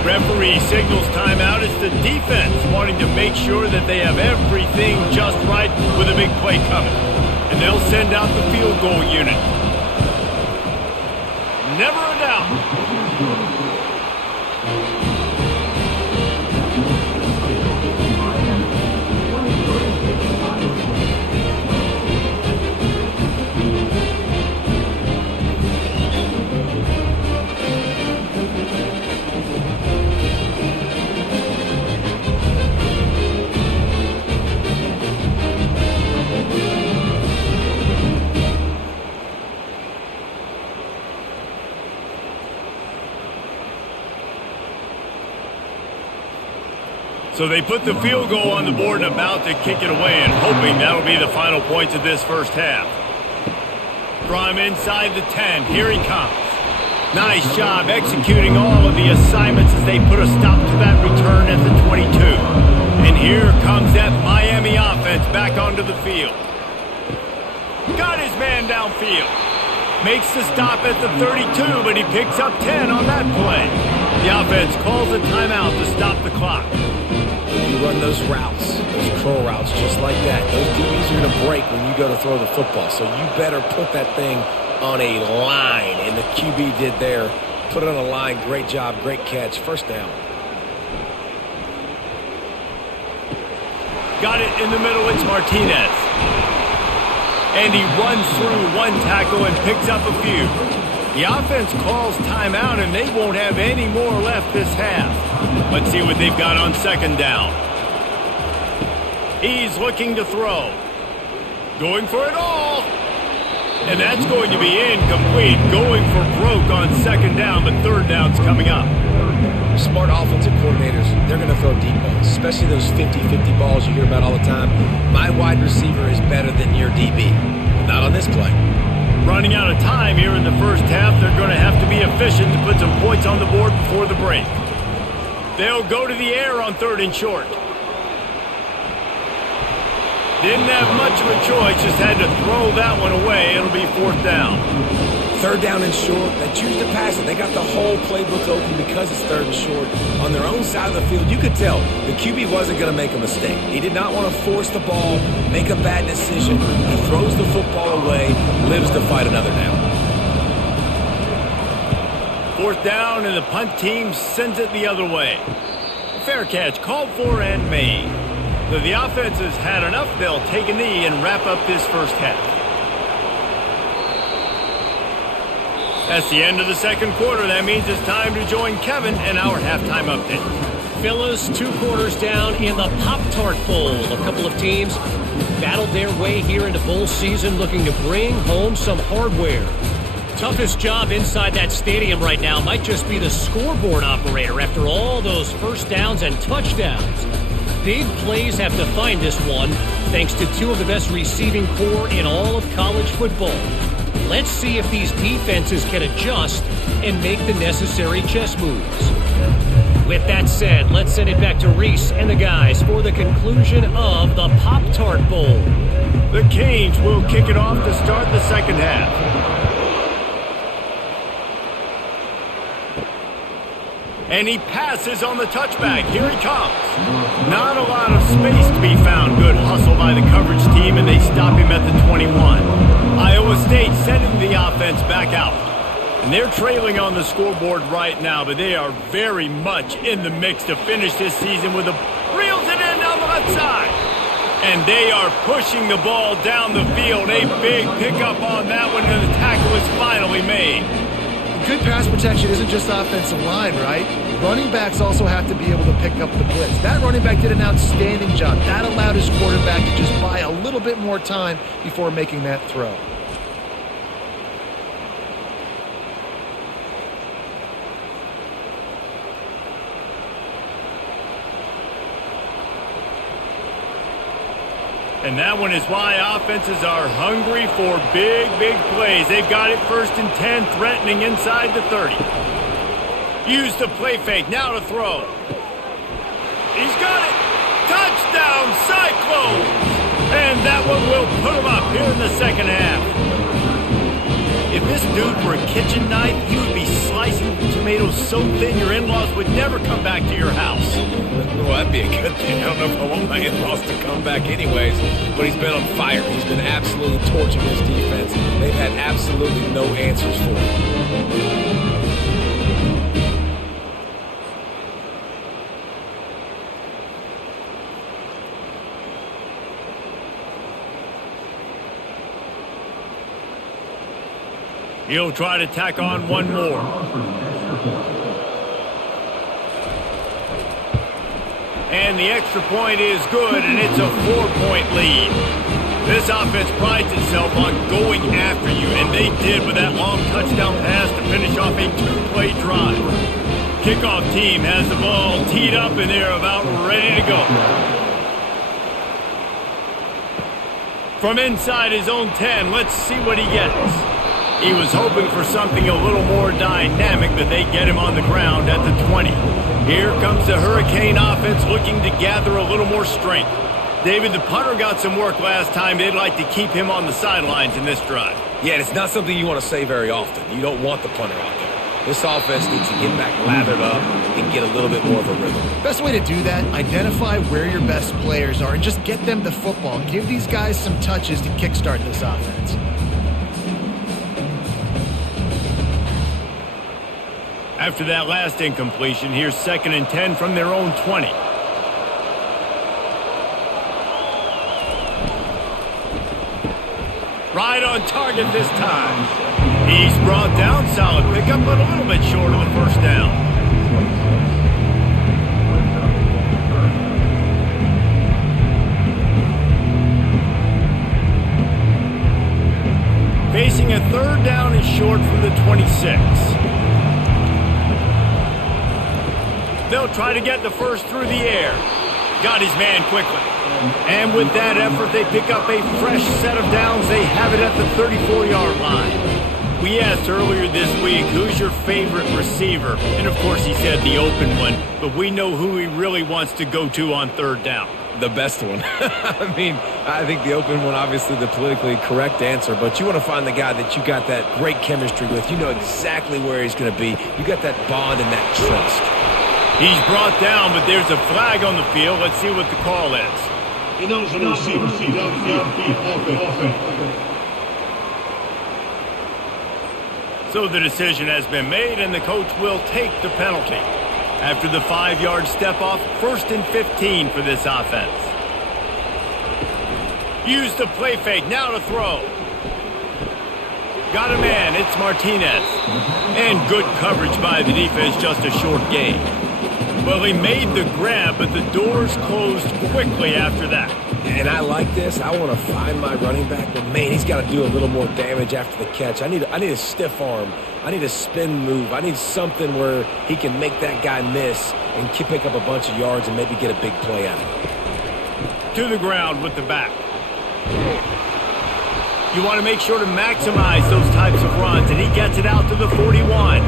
Referee signals timeout. It's the defense wanting to make sure that they have everything just right with a big play coming. And they'll send out the field goal unit. Never a doubt. So they put the field goal on the board and about to kick it away and hoping that'll be the final points of this first half. From inside the 10, here he comes. Nice job executing all of the assignments as they put a stop to that return at the 22. And here comes that Miami offense back onto the field. Got his man downfield. Makes the stop at the 32, but he picks up 10 on that play. The offense calls a timeout to stop the clock. You run those routes, those curl routes just like that. Those DBs are going to break when you go to throw the football. So you better put that thing on a line. And the QB did there. Put it on a line. Great job. Great catch. First down. Got it in the middle. It's Martinez. And he runs through one tackle and picks up a few. The offense calls timeout, and they won't have any more left this half. Let's see what they've got on second down. He's looking to throw. Going for it all. And that's going to be incomplete. Going for broke on second down, but third down's coming up. Smart offensive coordinators, they're going to throw deep balls, especially those 50-50 balls you hear about all the time. My wide receiver is better than your DB. Not on this play. Running out of time here in the first half, they're going to have to be efficient to put some points on the board before the break. They'll go to the air on third and short. Didn't have much of a choice, just had to throw that one away. It'll be fourth down. Third down and short, they choose to pass it. They got the whole playbook open because it's third and short. On their own side of the field, you could tell the QB wasn't going to make a mistake. He did not want to force the ball, make a bad decision. He throws the football away, lives to fight another down. Fourth down, and the punt team sends it the other way. Fair catch called for and made. So the offense has had enough. They'll take a knee and wrap up this first half. That's the end of the second quarter. That means it's time to join Kevin in our halftime update. Fellas, 2 quarters down in the Pop-Tart Bowl. A couple of teams who've battled their way here into bowl season looking to bring home some hardware. Toughest job inside that stadium right now might just be the scoreboard operator after all those first downs and touchdowns. Big plays have defined this one, thanks to 2 of the best receiving corps in all of college football. Let's see if these defenses can adjust and make the necessary chess moves. With that said, let's send it back to Reese and the guys for the conclusion of the Pop-Tart Bowl. The Canes will kick it off to start the second half. And he passes on the touchback. Here he comes. Not a lot of space to be found. Good hustle by the coverage team, and they stop him at the 21. Iowa State sending the offense back out. And they're trailing on the scoreboard right now, but they are very much in the mix to finish this season with a reels it in down the left side. And they are pushing the ball down the field. A big pickup on that one, and the tackle is finally made. Good pass protection isn't just offensive line, right? Running backs also have to be able to pick up the blitz. That running back did an outstanding job. That allowed his quarterback to just buy a little bit more time before making that throw. And that one is why offenses are hungry for big, big plays. They've got it 1st and 10, threatening inside the 30. Use the play fake, now to throw. He's got it. Touchdown, Cyclones! And that one will put him up here in the second half. If this dude were a kitchen knife, he would be slicing tomatoes so thin your in-laws would never come back to your house. Well, that'd be a good thing. I don't know if I want my in-laws to come back anyways, but he's been on fire. He's been absolutely torching this defense. They've had absolutely no answers for him. He'll try to tack on one more. And the extra point is good, and it's a 4-point lead. This offense prides itself on going after you, and they did with that long touchdown pass to finish off a 2-play drive. Kickoff team has the ball teed up, and they're about ready to go. From inside his own 10, let's see what he gets. He was hoping for something a little more dynamic, but they get him on the ground at the 20. Here comes the Hurricane offense looking to gather a little more strength. David, the punter got some work last time. They'd like to keep him on the sidelines in this drive. Yeah, it's not something you want to say very often. You don't want the punter out there. This offense needs to get back lathered up and get a little bit more of a rhythm. Best way to do that, identify where your best players are and just get them the football. Give these guys some touches to kickstart this offense. After that last incompletion, here's 2nd and 10 from their own 20. Right on target this time. He's brought down, solid pickup, but a little bit short of the first down. Facing a 3rd down and short from the 26. They'll try to get the first through the air. Got his man quickly. And with that effort, they pick up a fresh set of downs. They have it at the 34-yard line. We asked earlier this week, who's your favorite receiver? And of course he said the open one, but we know who he really wants to go to on 3rd down. The best one. I mean, I think the open one, obviously the politically correct answer, but you want to find the guy that you got that great chemistry with. You know exactly where he's going to be. You got that bond and that trust. He's brought down, but there's a flag on the field. Let's see what the call is. So the decision has been made, and the coach will take the penalty. After the 5-yard step off, 1st and 15 for this offense. Use the play fake, now to throw. Got a man, it's Martinez. And good coverage by the defense, just a short gain. Well, he made the grab, but the doors closed quickly after that. And I like this. I want to find my running back, but man, he's got to do a little more damage after the catch. I need a stiff arm. I need a spin move. I need something where he can make that guy miss and pick up a bunch of yards and maybe get a big play out of it. To the ground with the back. You want to make sure to maximize those types of runs, and he gets it out to the 41.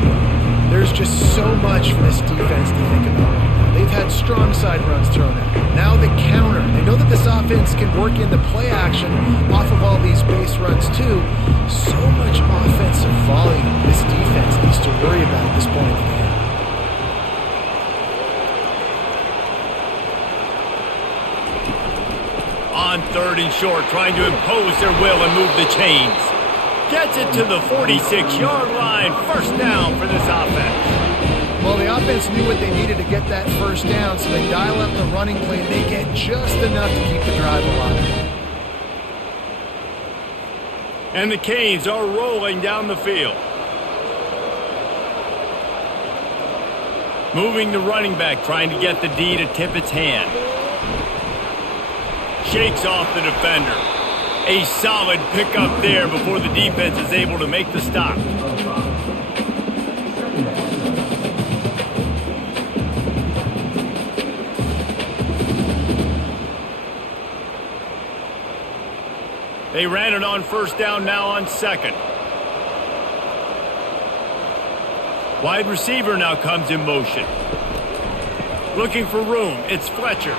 There's just so much for this defense to think about right now. They've had strong side runs thrown at them. Now the counter. They know that this offense can work in the play action off of all these base runs too. So much offensive volume this defense needs to worry about at this point in the game. On 3rd and short, trying to impose their will and move the chains. Gets it to the 46-yard line. First down for this offense. Well, the offense knew what they needed to get that first down, so they dial up the running play, and they get just enough to keep the drive alive. And the Canes are rolling down the field. Moving the running back, trying to get the D to tip its hand. Shakes off the defender. A solid pickup there before the defense is able to make the stop. They ran it on first down, now on 2nd. Wide receiver now comes in motion. Looking for room, it's Fletcher.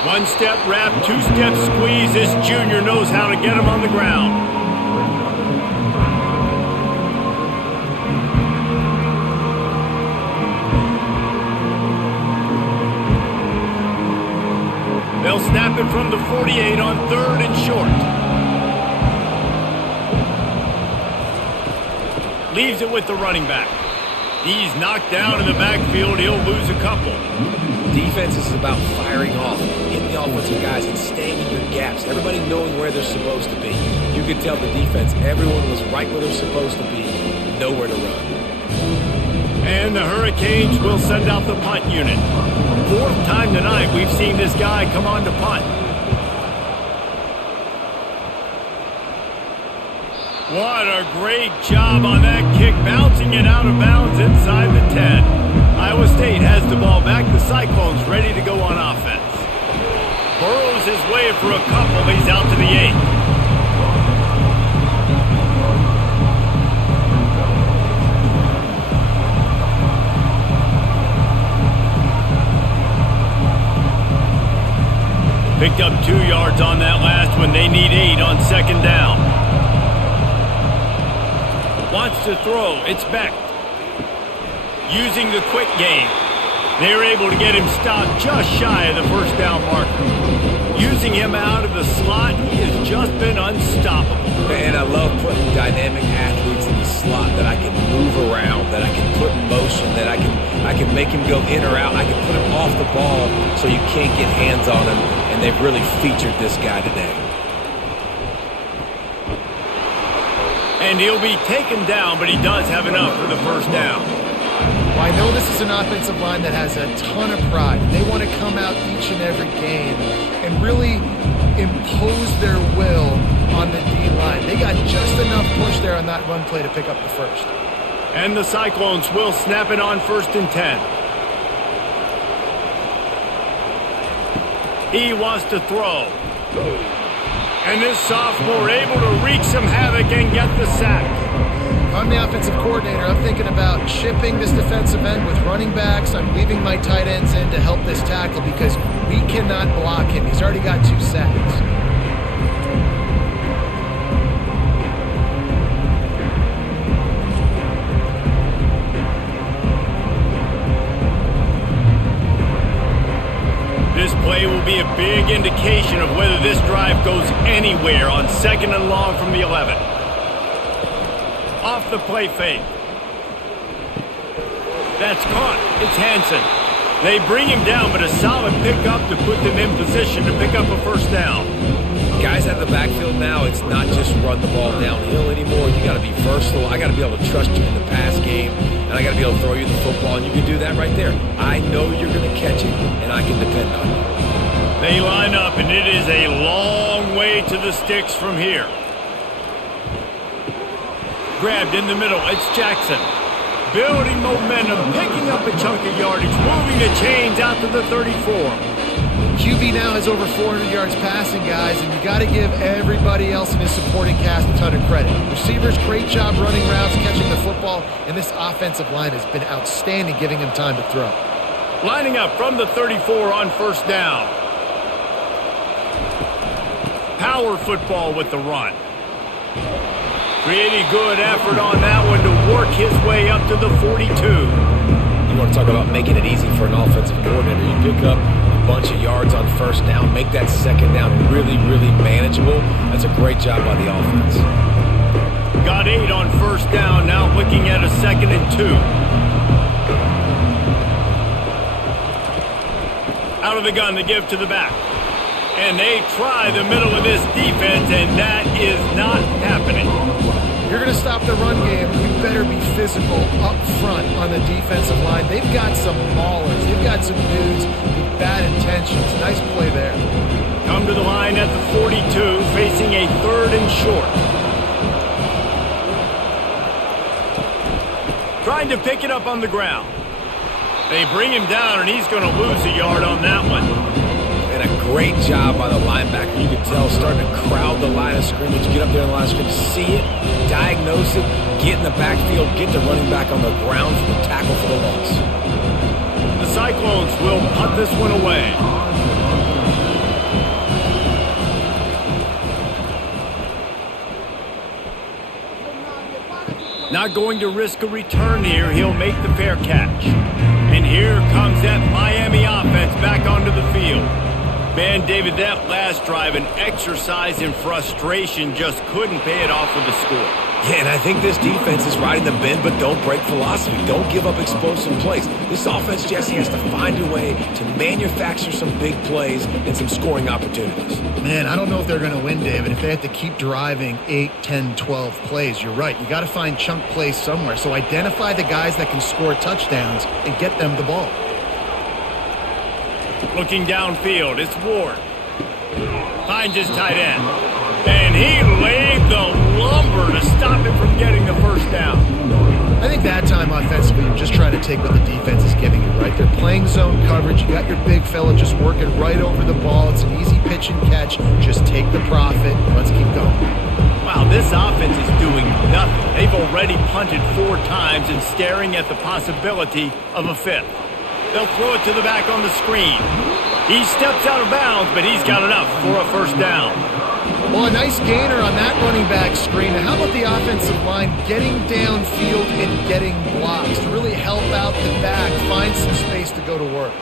1-step wrap, 2-step squeeze. This junior knows how to get him on the ground. They'll snap it from the 48 on 3rd and short. Leaves it with the running back. He's knocked down in the backfield. He'll lose a couple. Defense is about firing off, hitting the offensive guys and staying in your gaps. Everybody knowing where they're supposed to be. You could tell the defense, everyone was right where they're supposed to be, nowhere to run. And the Hurricanes will send out the punt unit. 4th time tonight we've seen this guy come on to punt. What a great job on that kick, bouncing it out of bounds inside the 10. Iowa State has the ball back. The Cyclones ready to go on offense. Burrows his way for a couple. He's out to the 8. Picked up 2 yards on that last one. They need 8 on 2nd down. Wants to throw. It's Beck. Using the quick game. They're able to get him stopped just shy of the first down marker. Using him out of the slot, he has just been unstoppable. Man, I love putting dynamic athletes in the slot that I can move around, that I can put in motion, that I can make him go in or out. I can put him off the ball so you can't get hands on him, and they've really featured this guy today. And he'll be taken down, but he does have enough for the first down. Well, I know this is an offensive line that has a ton of pride. They want to come out each and every game and really impose their will on the D-line. They got just enough push there on that run play to pick up the first. And the Cyclones will snap it on 1st and 10. He wants to throw. And this sophomore able to wreak some havoc and get the sack. If I'm the offensive coordinator, I'm thinking about chipping this defensive end with running backs. I'm leaving my tight ends in to help this tackle because we cannot block him. He's already got 2 sacks. This play will be a big indication of whether this drive goes anywhere on 2nd and long from the 11. Off the play fake. That's caught. It's Hansen. They bring him down, but a solid pickup to put them in position to pick up a first down. Guys out of the backfield now, it's not just run the ball downhill anymore. You got to be versatile. I got to be able to trust you in the pass game, and I got to be able to throw you the football, and you can do that right there. I know you're going to catch it, and I can depend on you. They line up, and it is a long way to the sticks from here. Grabbed in the middle, it's Jackson. Building momentum, picking up a chunk of yardage, moving the chains out to the 34. QB now has over 400 yards passing, guys, and you got to give everybody else in his supporting cast a ton of credit. Receivers, great job running routes, catching the football, and this offensive line has been outstanding, giving him time to throw. Lining up from the 34 on first down. Power football with the run. Pretty good effort on that one to work his way up to the 42. You want to talk about making it easy for an offensive coordinator. You pick up a bunch of yards on first down, make that second down really, really manageable. That's a great job by the offense. Got 8 on first down, now looking at a 2nd and 2. Out of the gun to give to the back. And they try the middle of this defense, and that is not happening. You're going to stop the run game, you better be physical up front on the defensive line. They've got some maulers. They've got some dudes with bad intentions. Nice play there. Come to the line at the 42, facing a 3rd and short. Trying to pick it up on the ground. They bring him down, and he's going to lose a yard on that one. And a great job by the linebacker. You can tell starting to crowd the line of scrimmage, get up there in the line of scrimmage, see it, diagnose it, get in the backfield, get the running back on the ground for the tackle for the loss. The Cyclones will punt this one away. Not going to risk a return here. He'll make the fair catch. And here comes that Miami offense back onto the field. Man, David, that last drive, an exercise in frustration, just couldn't pay it off with the score. Yeah, and I think this defense is riding the bend but don't break philosophy. Don't give up explosive plays. This offense, Jesse, has to find a way to manufacture some big plays and some scoring opportunities. Man, I don't know if they're going to win, David, if they have to keep driving 8, 10, 12 plays. You're right. You got to find chunk plays somewhere. So identify the guys that can score touchdowns and get them the ball. Looking downfield, it's Ward. Finds his tight end. And he laid the lumber to stop him from getting the first down. I think that time offensively, you're just trying to take what the defense is giving you, right? They're playing zone coverage. You got your big fella just working right over the ball. It's an easy pitch and catch. Just take the profit. Let's keep going. Wow, this offense is doing nothing. They've already punted 4 times and staring at the possibility of a 5th. They'll throw it to the back on the screen. He steps out of bounds, but he's got enough for a first down. Well, a nice gainer on that running back screen. How about the offensive line getting downfield and getting blocks to really help out the back, find some space to go to work?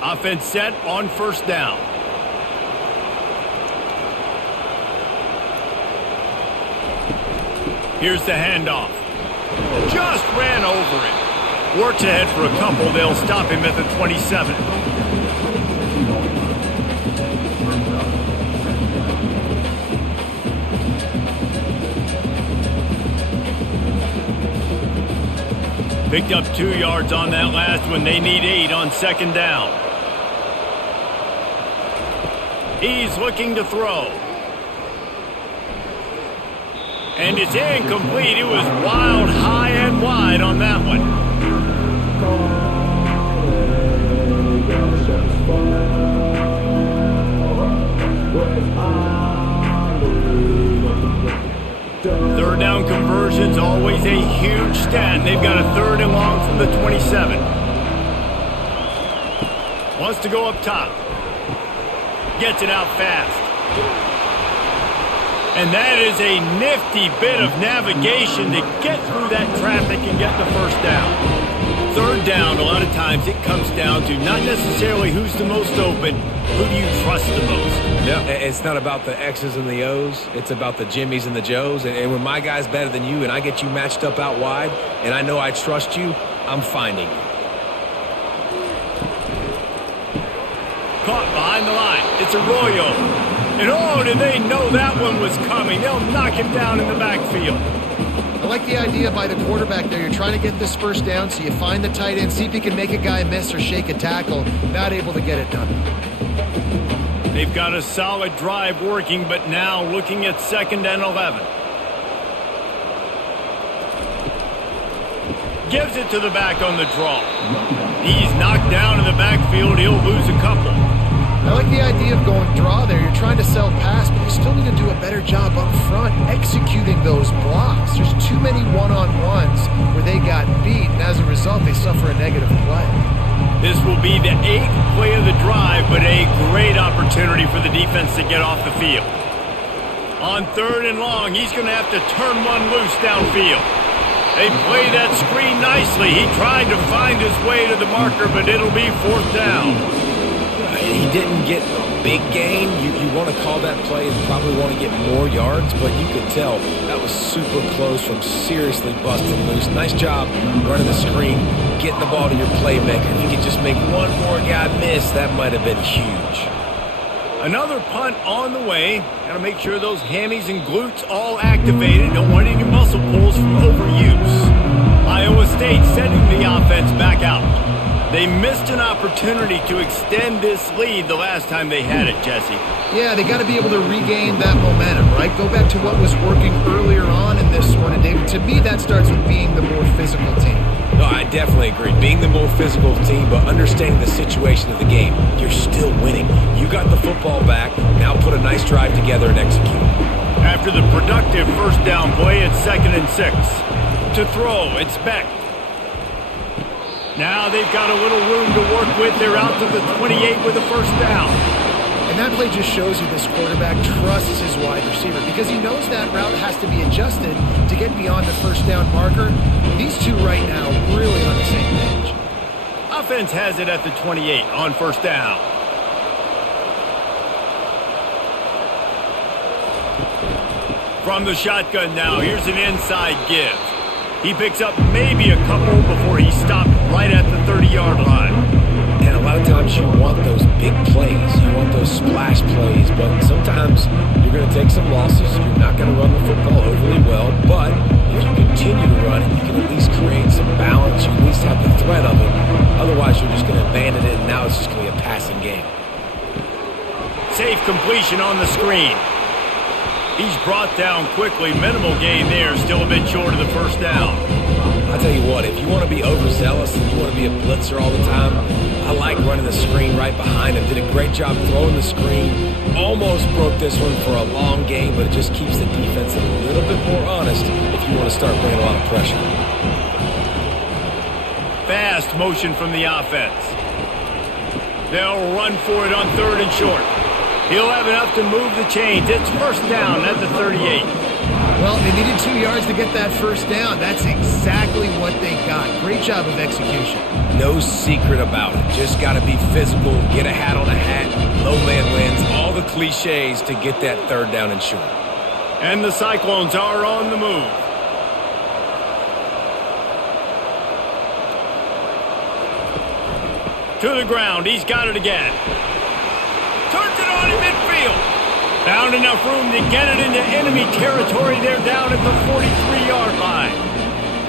Offense set on first down. Here's the handoff. Just ran over it. Works ahead for a couple. They'll stop him at the 27. Picked up 2 yards on that last one. They need 8 on second down. He's looking to throw. And it's incomplete. It was wild, high and wide on that one. Third down conversion's always a huge stat. They've got a 3rd and long from the 27. Wants to go up top. Gets it out fast. And that is a nifty bit of navigation to get through that traffic and get the first down. 3rd down, a lot of times it comes down to not necessarily who's the most open, who do you trust the most? Yeah, it's not about the X's and the O's. It's about the Jimmies and the Joes. And when my guy's better than you and I get you matched up out wide and I know I trust you, I'm finding you. Caught behind the line. It's Arroyo. And oh, did they know that one was coming? They'll knock him down in the backfield. I like the idea by the quarterback there. You're trying to get this first down, so you find the tight end, see if you can make a guy miss or shake a tackle. Not able to get it done. They've got a solid drive working, but now looking at 2nd and 11. Gives it to the back on the draw. He's knocked down in the backfield. He'll lose a couple. I like the idea of going draw there. You're trying to sell pass, but you still need to do a better job up front executing those blocks. There's too many one-on-ones where they got beat, and as a result, they suffer a negative play. This will be the 8th play of the drive, but a great opportunity for the defense to get off the field. On 3rd and long, he's going to have to turn one loose downfield. They play that screen nicely. He tried to find his way to the marker, but it'll be 4th down. He didn't get a big gain. You want to call that play and probably want to get more yards, but you could tell that was super close from seriously busting loose. Nice job running the screen, getting the ball to your playmaker. If you could just make one more guy miss, that might have been huge. Another punt on the way. Got to make sure those hammies and glutes all activated. Don't want any muscle pulls from overuse. Iowa State sending the offense back out. They missed an opportunity to extend this lead the last time they had it, Jesse. Yeah, they got to be able to regain that momentum, right? Go back to what was working earlier on in this one. And David, to me, that starts with being the more physical team. No, I definitely agree. Being the more physical team, but understanding the situation of the game. You're still winning. You got the football back. Now put a nice drive together and execute. After the productive 1st down play, it's 2nd and 6. To throw, it's Beck. Now they've got a little room to work with. They're out to the 28 with a 1st down. And that play just shows you this quarterback trusts his wide receiver because he knows that route has to be adjusted to get beyond the 1st down marker. These two right now really on the same page. Offense has it at the 28 on 1st down. From the shotgun now, here's an inside give. He picks up maybe a couple before he stopped right at the 30-yard line. And a lot of times you want those big plays. You want those splash plays. But sometimes you're going to take some losses. You're not going to run the football overly well. But if you continue to run it, you can at least create some balance. You at least have the threat of it. Otherwise, you're just going to abandon it, and now it's just going to be a passing game. Safe completion on the screen. He's brought down quickly. Minimal gain there. Still a bit short of the 1st down. I'll tell you what, if you want to be overzealous and you want to be a blitzer all the time, I like running the screen right behind him. Did a great job throwing the screen. Almost broke this one for a long game, but it just keeps the defense a little bit more honest if you want to start bringing a lot of pressure. Fast motion from the offense. They'll run for it on 3rd and short. He'll have enough to move the chains. It's 1st down at the 38. Well, they needed 2 yards to get that 1st down. That's exactly what they got. Great job of execution. No secret about it. Just got to be physical, get a hat on a hat, low man wins, all the cliches to get that 3rd down and short. And the Cyclones are on the move. To the ground. He's got it again. Turns it on in midfield. Found enough room to get it into enemy territory. They're down at the 43-yard line.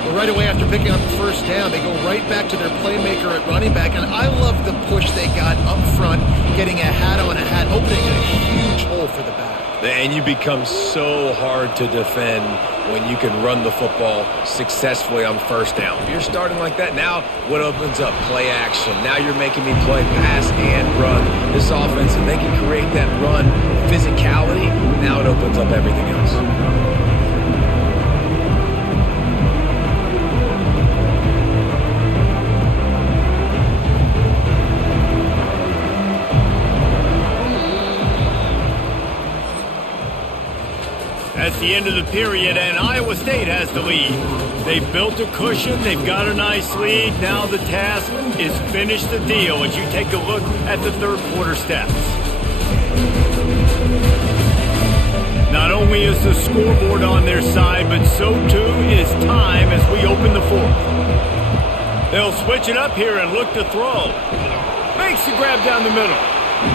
Well, right away after picking up the 1st down, they go right back to their playmaker at running back. And I love the push they got up front, getting a hat on a hat, opening a huge hole for the back. And you become so hard to defend when you can run the football successfully on 1st down. If you're starting like that, now what opens up? Play action. Now you're making me play pass and run. This offense, if they can create that run physicality, now it opens up everything else. That's the end of the period, and Iowa State has the lead. They've built a cushion. They've got a nice lead. Now the task is finish the deal as you take a look at the 3rd quarter stats. Not only is the scoreboard on their side, but so too is time as we open the 4th. They'll switch it up here and look to throw. Makes the grab down the middle.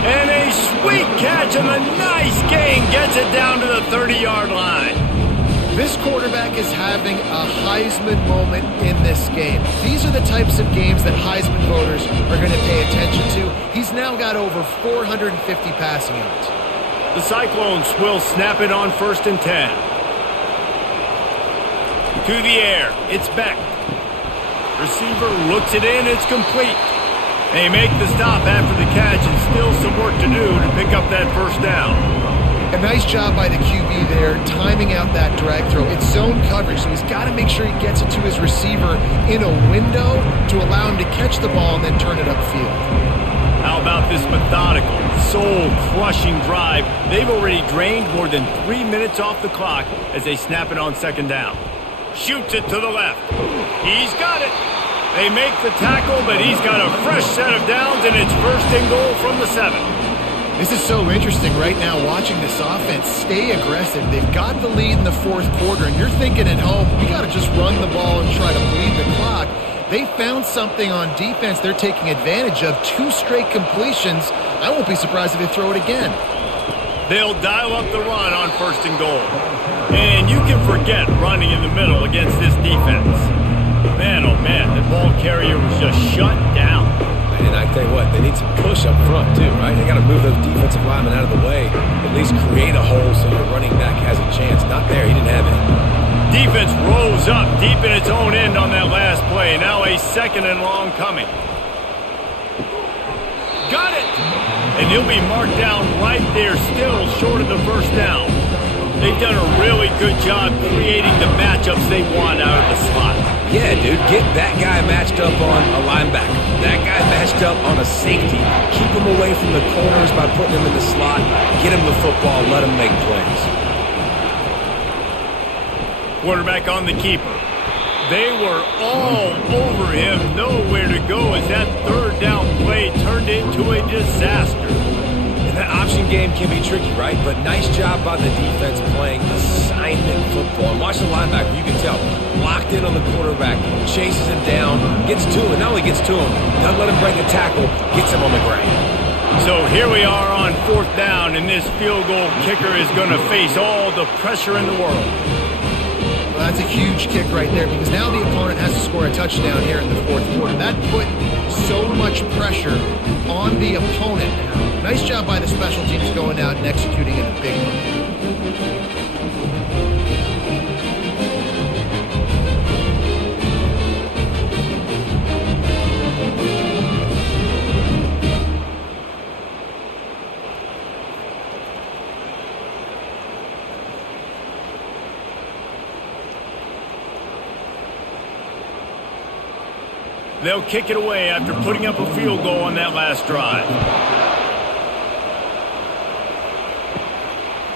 And a sweet catch and a nice gain gets it down to the 30-yard line. This quarterback is having a Heisman moment in this game. These are the types of games that Heisman voters are going to pay attention to. He's now got over 450 passing yards. The Cyclones will snap it on 1st and 10. To the air, it's Beck. Receiver looks it in, it's complete. They make the stop after the catch and still some work to do to pick up that first down. A nice job by the QB there, timing out that drag throw. It's zone coverage, so he's got to make sure he gets it to his receiver in a window to allow him to catch the ball and then turn it upfield. How about this methodical, soul-crushing drive? They've already drained more than 3 minutes off the clock as they snap it on 2nd down. Shoots it to the left. He's got it. They make the tackle, but he's got a fresh set of downs, and it's 1st and goal from the 7. This is so interesting right now watching this offense stay aggressive. They've got the lead in the 4th quarter, and you're thinking at home, we got to just run the ball and try to bleed the clock. They found something on defense they're taking advantage of. 2 straight completions. I won't be surprised if they throw it again. They'll dial up the run on 1st and goal. And you can forget running in the middle against this defense. Man, oh man, the ball carrier was just shut down. And I tell you what, they need some push up front too, right? They got to move those defensive linemen out of the way, at least create a hole so your running back has a chance. Not there, he didn't have it. Defense rolls up deep in its own end on that last play. Now a 2nd and long coming. Got it! And he'll be marked down right there, still short of the 1st down. They've done a really good job creating the matchups they want out of the slot. Yeah, dude, get that guy matched up on a linebacker. That guy matched up on a safety. Keep him away from the corners by putting him in the slot. Get him the football, let him make plays. Quarterback on the keeper. They were all over him, nowhere to go as that 3rd down play turned into a disaster. And that option game can be tricky, right? But nice job by the defense playing assignment football. And watch the linebacker, you can tell, locked in on the quarterback, chases him down, gets to him, not only gets to him, doesn't let him break a tackle, gets him on the ground. So here we are on 4th down, and this field goal kicker is going to face all the pressure in the world. Well, that's a huge kick right there because now the opponent has to score a touchdown here in the 4th quarter. That put so much pressure on the opponent now. Nice job by the special teams going out and executing in a big moment. They'll kick it away after putting up a field goal on that last drive.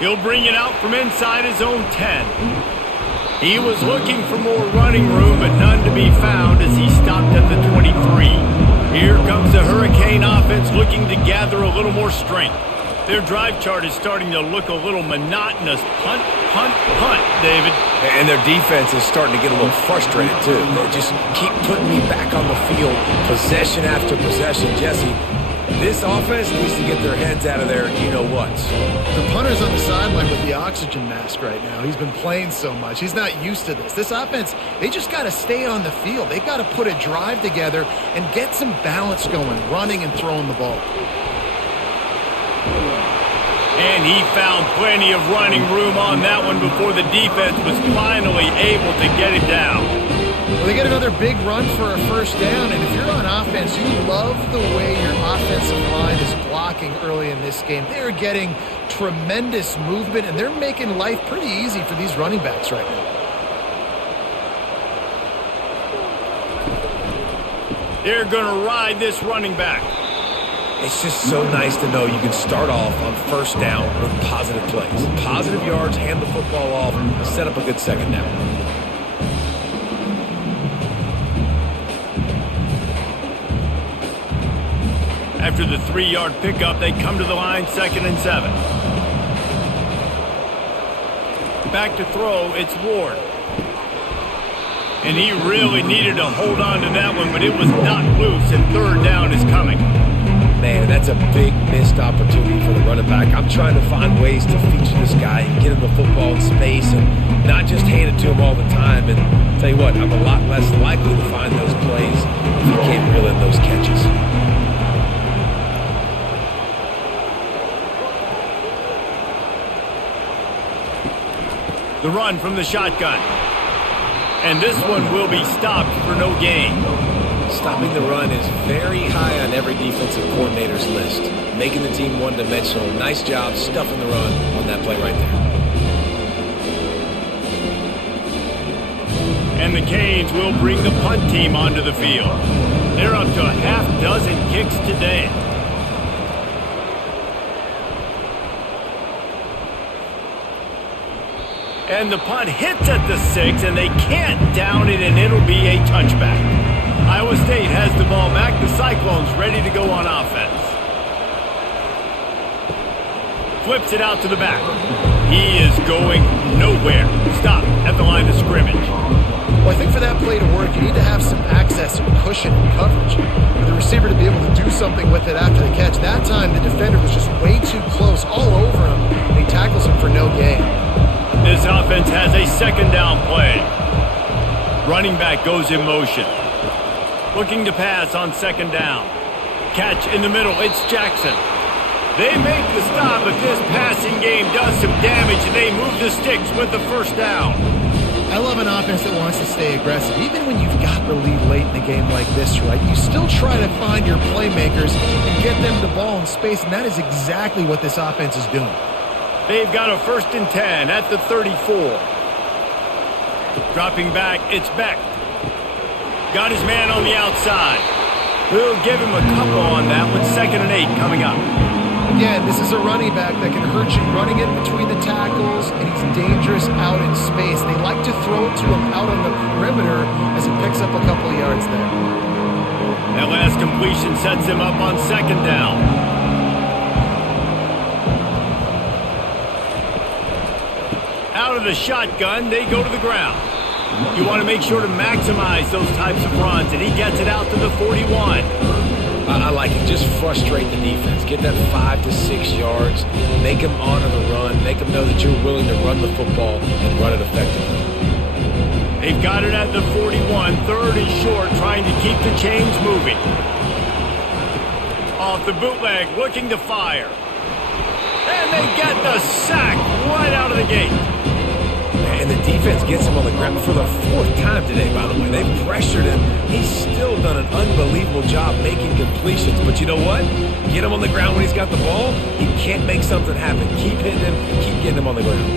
He'll bring it out from inside his own 10. He was looking for more running room, but none to be found as he stopped at the 23. Here comes the Hurricane offense looking to gather a little more strength. Their drive chart is starting to look a little monotonous. Punt, punt, punt, David. And their defense is starting to get a little frustrated, too. They just keep putting me back on the field, possession after possession. Jesse, this offense needs to get their heads out of their you-know-whats. The punter's on the sideline with the oxygen mask right now. He's been playing so much. He's not used to this. This offense, they just got to stay on the field. They've got to put a drive together and get some balance going, running and throwing the ball. And he found plenty of running room on that one before the defense was finally able to get it down. Well, they get another big run for a 1st down, and if you're on offense, you love the way your offensive line is blocking early in this game. They're getting tremendous movement, and they're making life pretty easy for these running backs right now. They're going to ride this running back. It's just so nice to know you can start off on 1st down with positive plays. Positive yards, hand the football off, set up a good 2nd down. After the 3-yard pickup, they come to the line 2nd and 7. Back to throw, it's Ward. And he really needed to hold on to that one, but it was knocked loose, and 3rd down is coming. Man, that's a big missed opportunity for the running back. I'm trying to find ways to feature this guy and get him the football in space and not just hand it to him all the time. And tell you what, I'm a lot less likely to find those plays if he can't reel in those catches. The run from the shotgun. And this one will be stopped for no gain. Stopping the run is very high on every defensive coordinator's list. Making the team one-dimensional. Nice job stuffing the run on that play right there. And the Canes will bring the punt team onto the field. They're up to a half dozen kicks today. And the punt hits at the 6, and they can't down it, and it'll be a touchback. Iowa State has the ball back. The Cyclones ready to go on offense. Flips it out to the back. He is going nowhere. Stop at the line of scrimmage. Well, I think for that play to work, you need to have some access and cushion and coverage for the receiver to be able to do something with it after the catch. That time, the defender was just way too close, all over him, and he tackles him for no gain. This offense has a second down play. Running back goes in motion. Looking to pass on second down. Catch in the middle. It's Jackson. They make the stop, but this passing game does some damage, and they move the sticks with the first down. I love an offense that wants to stay aggressive. Even when you've got the lead late in a game like this, right, you still try to find your playmakers and get them the ball in space, and that is exactly what this offense is doing. They've got a 1st and 10 at the 34. Dropping back, it's Beck. Got his man on the outside. We'll give him a couple on that one. 2nd and 8 coming up. Again, this is a running back that can hurt you running it between the tackles, and he's dangerous out in space. They like to throw it to him out on the perimeter as he picks up a couple of yards there. That last completion sets him up on 2nd down. Out of the shotgun, they go to the ground. You want to make sure to maximize those types of runs, and he gets it out to the 41. I like it. Just frustrate the defense. Get that 5 to 6 yards. Make them honor the run. Make them know that you're willing to run the football and run it effectively. They've got it at the 41. 3rd and short, trying to keep the chains moving. Off the bootleg, looking to fire. And they get the sack right out of the gate. And the defense gets him on the ground for the 4th time today, by the way. They've pressured him. He's still done an unbelievable job making completions. But you know what? Get him on the ground when he's got the ball. He can't make something happen. Keep hitting him. Keep getting him on the ground.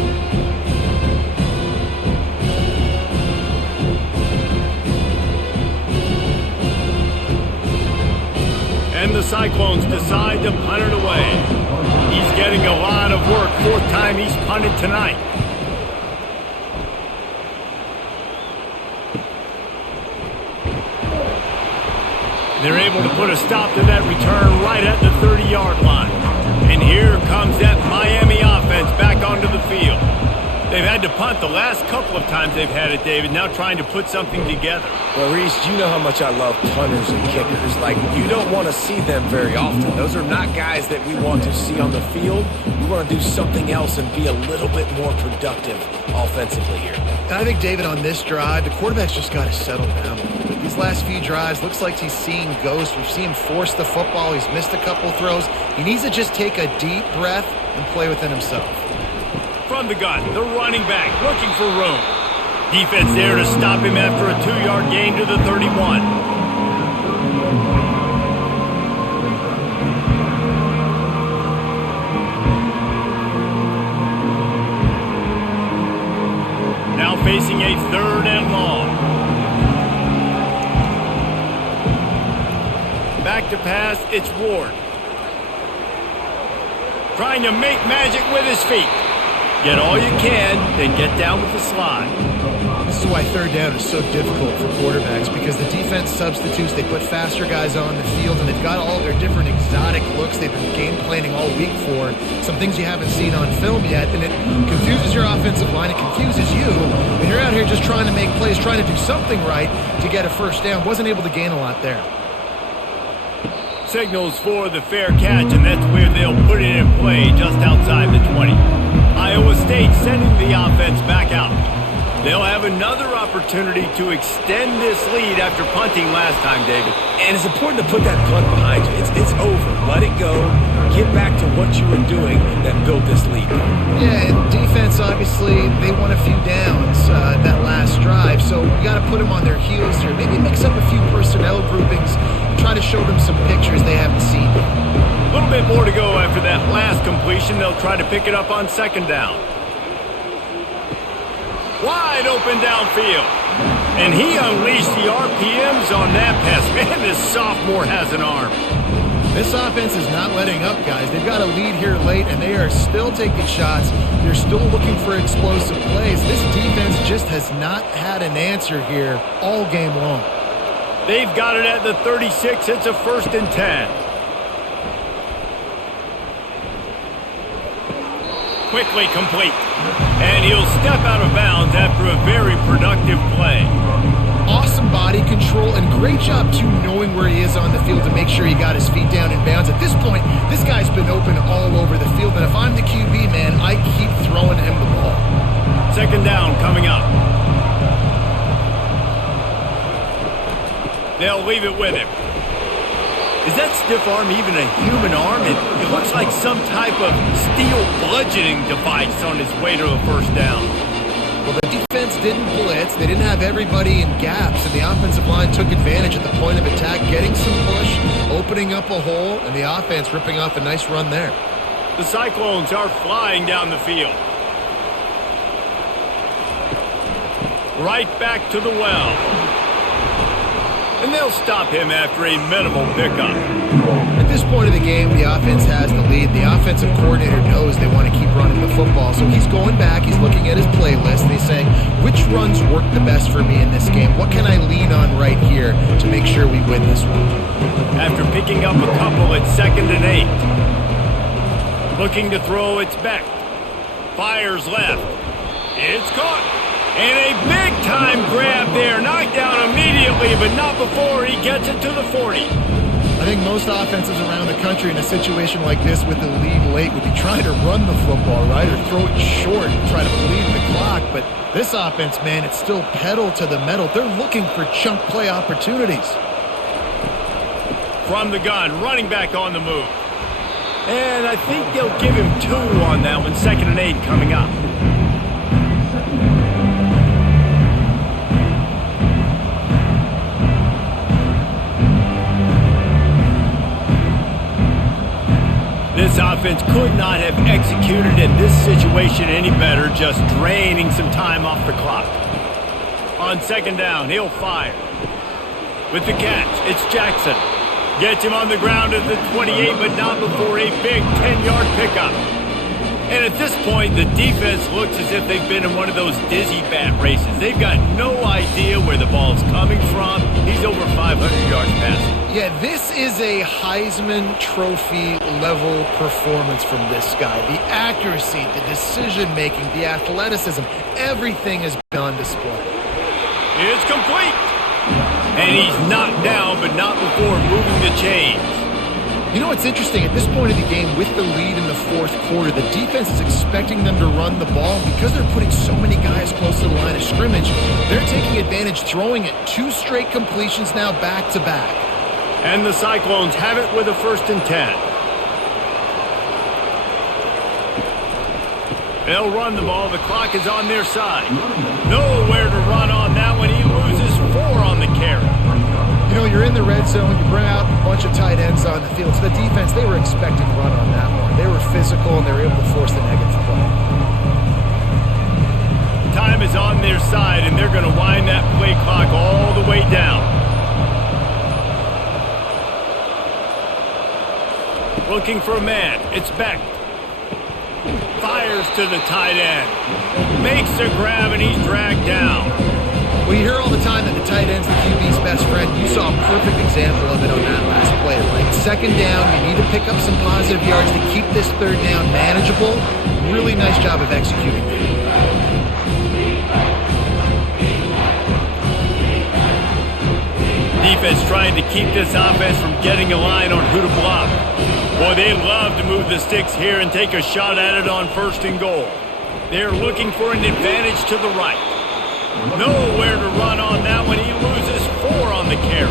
And the Cyclones decide to punt it away. He's getting a lot of work. 4th time he's punted tonight. They're able to put a stop to that return right at the 30-yard line. And here comes that Miami offense back onto the field. They've had to punt the last couple of times they've had it, David, now trying to put something together. Well, Reese, you know how much I love punters and kickers. Like, you don't want to see them very often. Those are not guys that we want to see on the field. We want to do something else and be a little bit more productive offensively here. And I think, David, on this drive, the quarterback's just got to settle down. These last few drives, looks like he's seeing ghosts. We've seen him force the football. He's missed a couple throws. He needs to just take a deep breath and play within himself. From the gun, the running back looking for room. Defense there to stop him after a 2-yard gain to the 31. Now facing a 3rd and long. Back to pass, it's Ward. Trying to make magic with his feet. Get all you can, then get down with the slide. This is why 3rd down is so difficult for quarterbacks, because the defense substitutes, they put faster guys on the field, and they've got all their different exotic looks they've been game planning all week for, some things you haven't seen on film yet, and it confuses your offensive line, it confuses you, and you're out here just trying to make plays, trying to do something right to get a 1st down. Wasn't able to gain a lot there. Signals for the fair catch, and that's where they'll put it in play just outside the 20. Iowa State sending the offense back out. They'll have another opportunity to extend this lead after punting last time, David. And it's important to put that punt behind you. It's over. Let it go. Get back to what you were doing that built this lead. Yeah, and defense, obviously, they won a few downs that last drive, so you got to put them on their heels here. Maybe mix up a few personnel groupings and try to show them some pictures they haven't seen yet. A little bit more to go after that last completion. They'll try to pick it up on second down. Wide open downfield. And he unleashed the RPMs on that pass. Man, this sophomore has an arm. This offense is not letting up, guys. They've got a lead here late, and they are still taking shots. They're still looking for explosive plays. This defense just has not had an answer here all game long. They've got it at the 36. It's a 1st and 10. Quickly complete. And he'll step out of bounds after a very productive play. Awesome body control and great job, too, knowing where he is on the field to make sure he got his feet down in bounds. At this point, this guy's been open all over the field, and if I'm the QB, man, I keep throwing him the ball. Second down coming up. They'll leave it with him. Is that stiff arm even a human arm? It looks like some type of steel bludgeoning device on his way to a first down. Well, the defense didn't blitz. They didn't have everybody in gaps, and the offensive line took advantage at the point of attack, getting some push, opening up a hole, and the offense ripping off a nice run there. The Cyclones are flying down the field. Right back to the well. And they'll stop him after a minimal pickup. At this point of the game, the offense has the lead. The offensive coordinator knows they want to keep running the football. So he's going back, he's looking at his playlist, and he's saying, which runs work the best for me in this game? What can I lean on right here to make sure we win this one? After picking up a couple, it's 2nd and 8. Looking to throw, it's Beck. Fires left. It's caught. And a big-time grab there. Knocked down immediately, but not before he gets it to the 40. I think most offenses around the country in a situation like this with the lead late would be trying to run the football, right, or throw it short and try to bleed the clock. But this offense, man, it's still pedal to the metal. They're looking for chunk play opportunities. From the gun, running back on the move. And I think they'll give him 2 on that one. 2nd and 8 coming up. This offense could not have executed in this situation any better, just draining some time off the clock. On 2nd down, he'll fire. With the catch, it's Jackson. Gets him on the ground at the 28, but not before a big 10-yard pickup. And at this point, the defense looks as if they've been in one of those dizzy bat races. They've got no idea where the ball's coming from. He's over 500 yards passing. Yeah, this is a Heisman Trophy level performance from this guy. The accuracy, the decision-making, the athleticism, everything has been on display. It's complete. And he's knocked down, but not before moving the chains. You know what's interesting? At this point of the game, with the lead in the 4th quarter, the defense is expecting them to run the ball. Because they're putting so many guys close to the line of scrimmage, they're taking advantage, throwing it 2 straight completions now back-to-back. And the Cyclones have it with a 1st and 10. They'll run the ball. The clock is on their side. Nowhere to run on that one. He loses 4 on the carry. You know, you're in the red zone. You bring out a bunch of tight ends on the field. So the defense, they were expecting to run on that one. They were physical, and they were able to force the negative play. Time is on their side, and they're going to wind that play clock all the way down. Looking for a man. It's Beck. Fires to the tight end. Makes a grab, and he's dragged down. Well, you hear all the time that the tight end's the QB's best friend. You saw a perfect example of it on that last play. Like 2nd down, you need to pick up some positive yards to keep this 3rd down manageable. Really nice job of executing that. defense trying to keep this offense from getting a line on who to block. Boy, they love to move the sticks here and take a shot at it on 1st and goal. They're looking for an advantage to the right. Nowhere to run on that one. He loses 4 on the carry.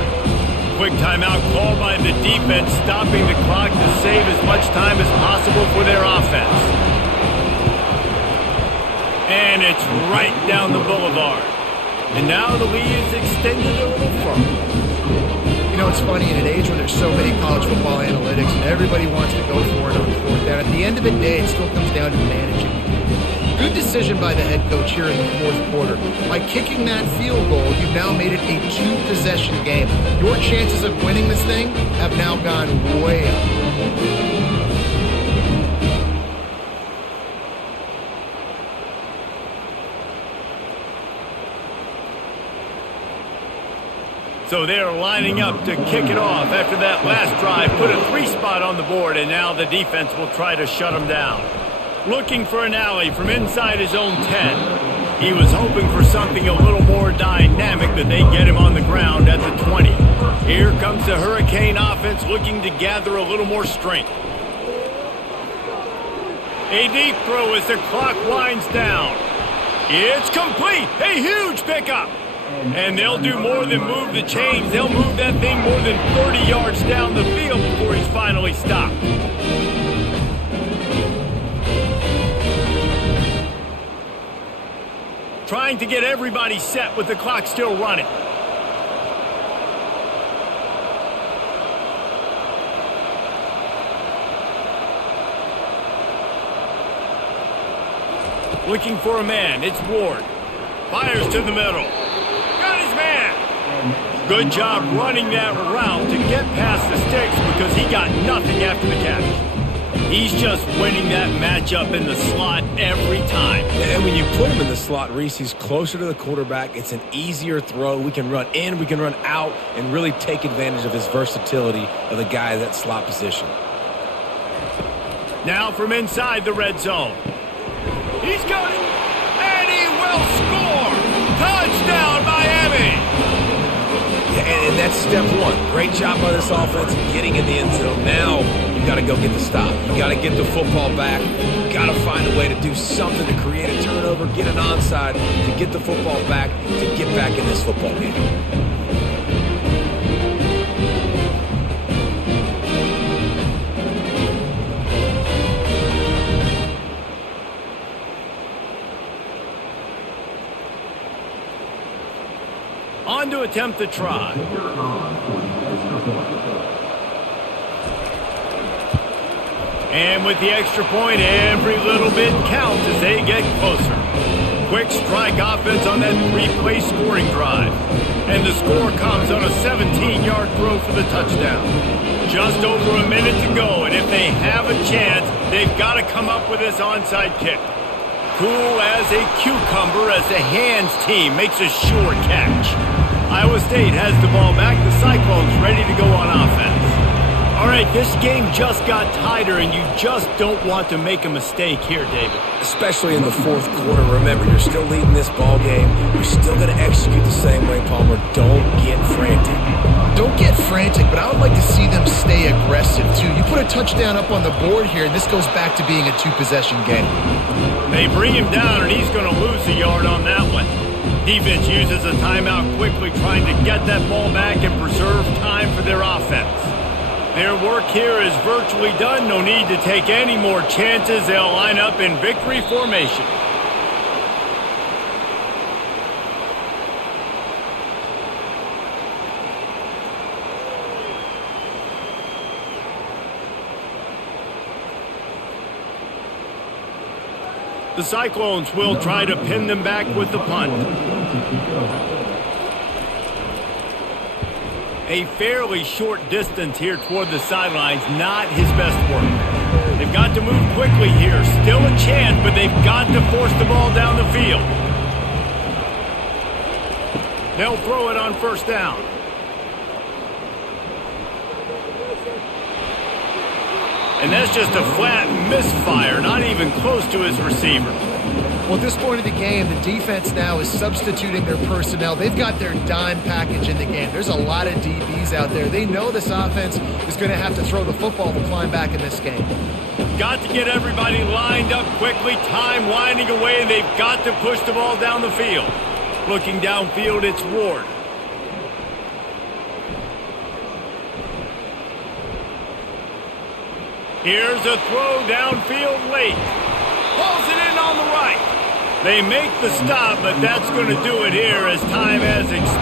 Quick timeout called by the defense, stopping the clock to save as much time as possible for their offense. And it's right down the boulevard. And now the lead is extended a little further. You know, it's funny, in an age where there's so many college football analytics and everybody wants to go for it on 4th down, at the end of the day, it still comes down to managing. Good decision by the head coach here in the 4th quarter. By kicking that field goal, you've now made it a 2-possession game. Your chances of winning this thing have now gone way up. So they're lining up to kick it off after that last drive. Put a 3 spot on the board, and now the defense will try to shut them down. Looking for an alley from inside his own 10. He was hoping for something a little more dynamic, but they get him on the ground at the 20. Here comes the Hurricane offense looking to gather a little more strength. A deep throw as the clock winds down. It's complete. A huge pickup. And they'll do more than move the chains. They'll move that thing more than 30 yards down the field before he's finally stopped. Trying to get everybody set with the clock still running. Looking for a man. It's Ward. Fires to the middle. Got his man. Good job running that route to get past the sticks because he got nothing after the catch. He's just winning that matchup in the slot every time. And when you put him in the slot, Reese, he's closer to the quarterback. It's an easier throw. We can run in, we can run out, and really take advantage of his versatility of the guy in that slot position. Now from inside the red zone. He's got it, and he will score! Touchdown, Miami! Yeah, and that's step 1. Great job by this offense getting in the end zone. Now you got to go get the stop. You got to get the football back. You got to find a way to do something to create a turnover, get an onside, to get the football back, to get back in this football game. On to attempt the try. And with the extra point, every little bit counts as they get closer. Quick strike offense on that 3-play scoring drive. And the score comes on a 17-yard throw for the touchdown. Just over a minute to go, and if they have a chance, they've got to come up with this onside kick. Cool as a cucumber as the hands team makes a sure catch. Iowa State has the ball back. The Cyclones ready to go on offense. All right, this game just got tighter, and you just don't want to make a mistake here, David. Especially in the 4th quarter. Remember, you're still leading this ball game. You're still going to execute the same way, Palmer. Don't get frantic. Don't get frantic, but I would like to see them stay aggressive, too. You put a touchdown up on the board here, and this goes back to being a 2-possession game. They bring him down, and he's going to lose a yard on that one. Defense uses a timeout quickly, trying to get that ball back and preserve time for their offense. Their work here is virtually done. No need to take any more chances. They'll line up in victory formation. The Cyclones will try to pin them back with the punt. A fairly short distance here toward the sidelines, not his best work. They've got to move quickly here. Still a chance, but they've got to force the ball down the field. They'll throw it on 1st down. And that's just a flat misfire, not even close to his receiver. Well, at this point of the game, the defense now is substituting their personnel. They've got their dime package in the game. There's a lot of DBs out there. They know this offense is going to have to throw the football to climb back in this game. Got to get everybody lined up quickly, time winding away, and they've got to push the ball down the field. Looking downfield, it's Ward. Here's a throw downfield late. Pulls it in on the right. They make the stop, but that's going to do it here as time has expired.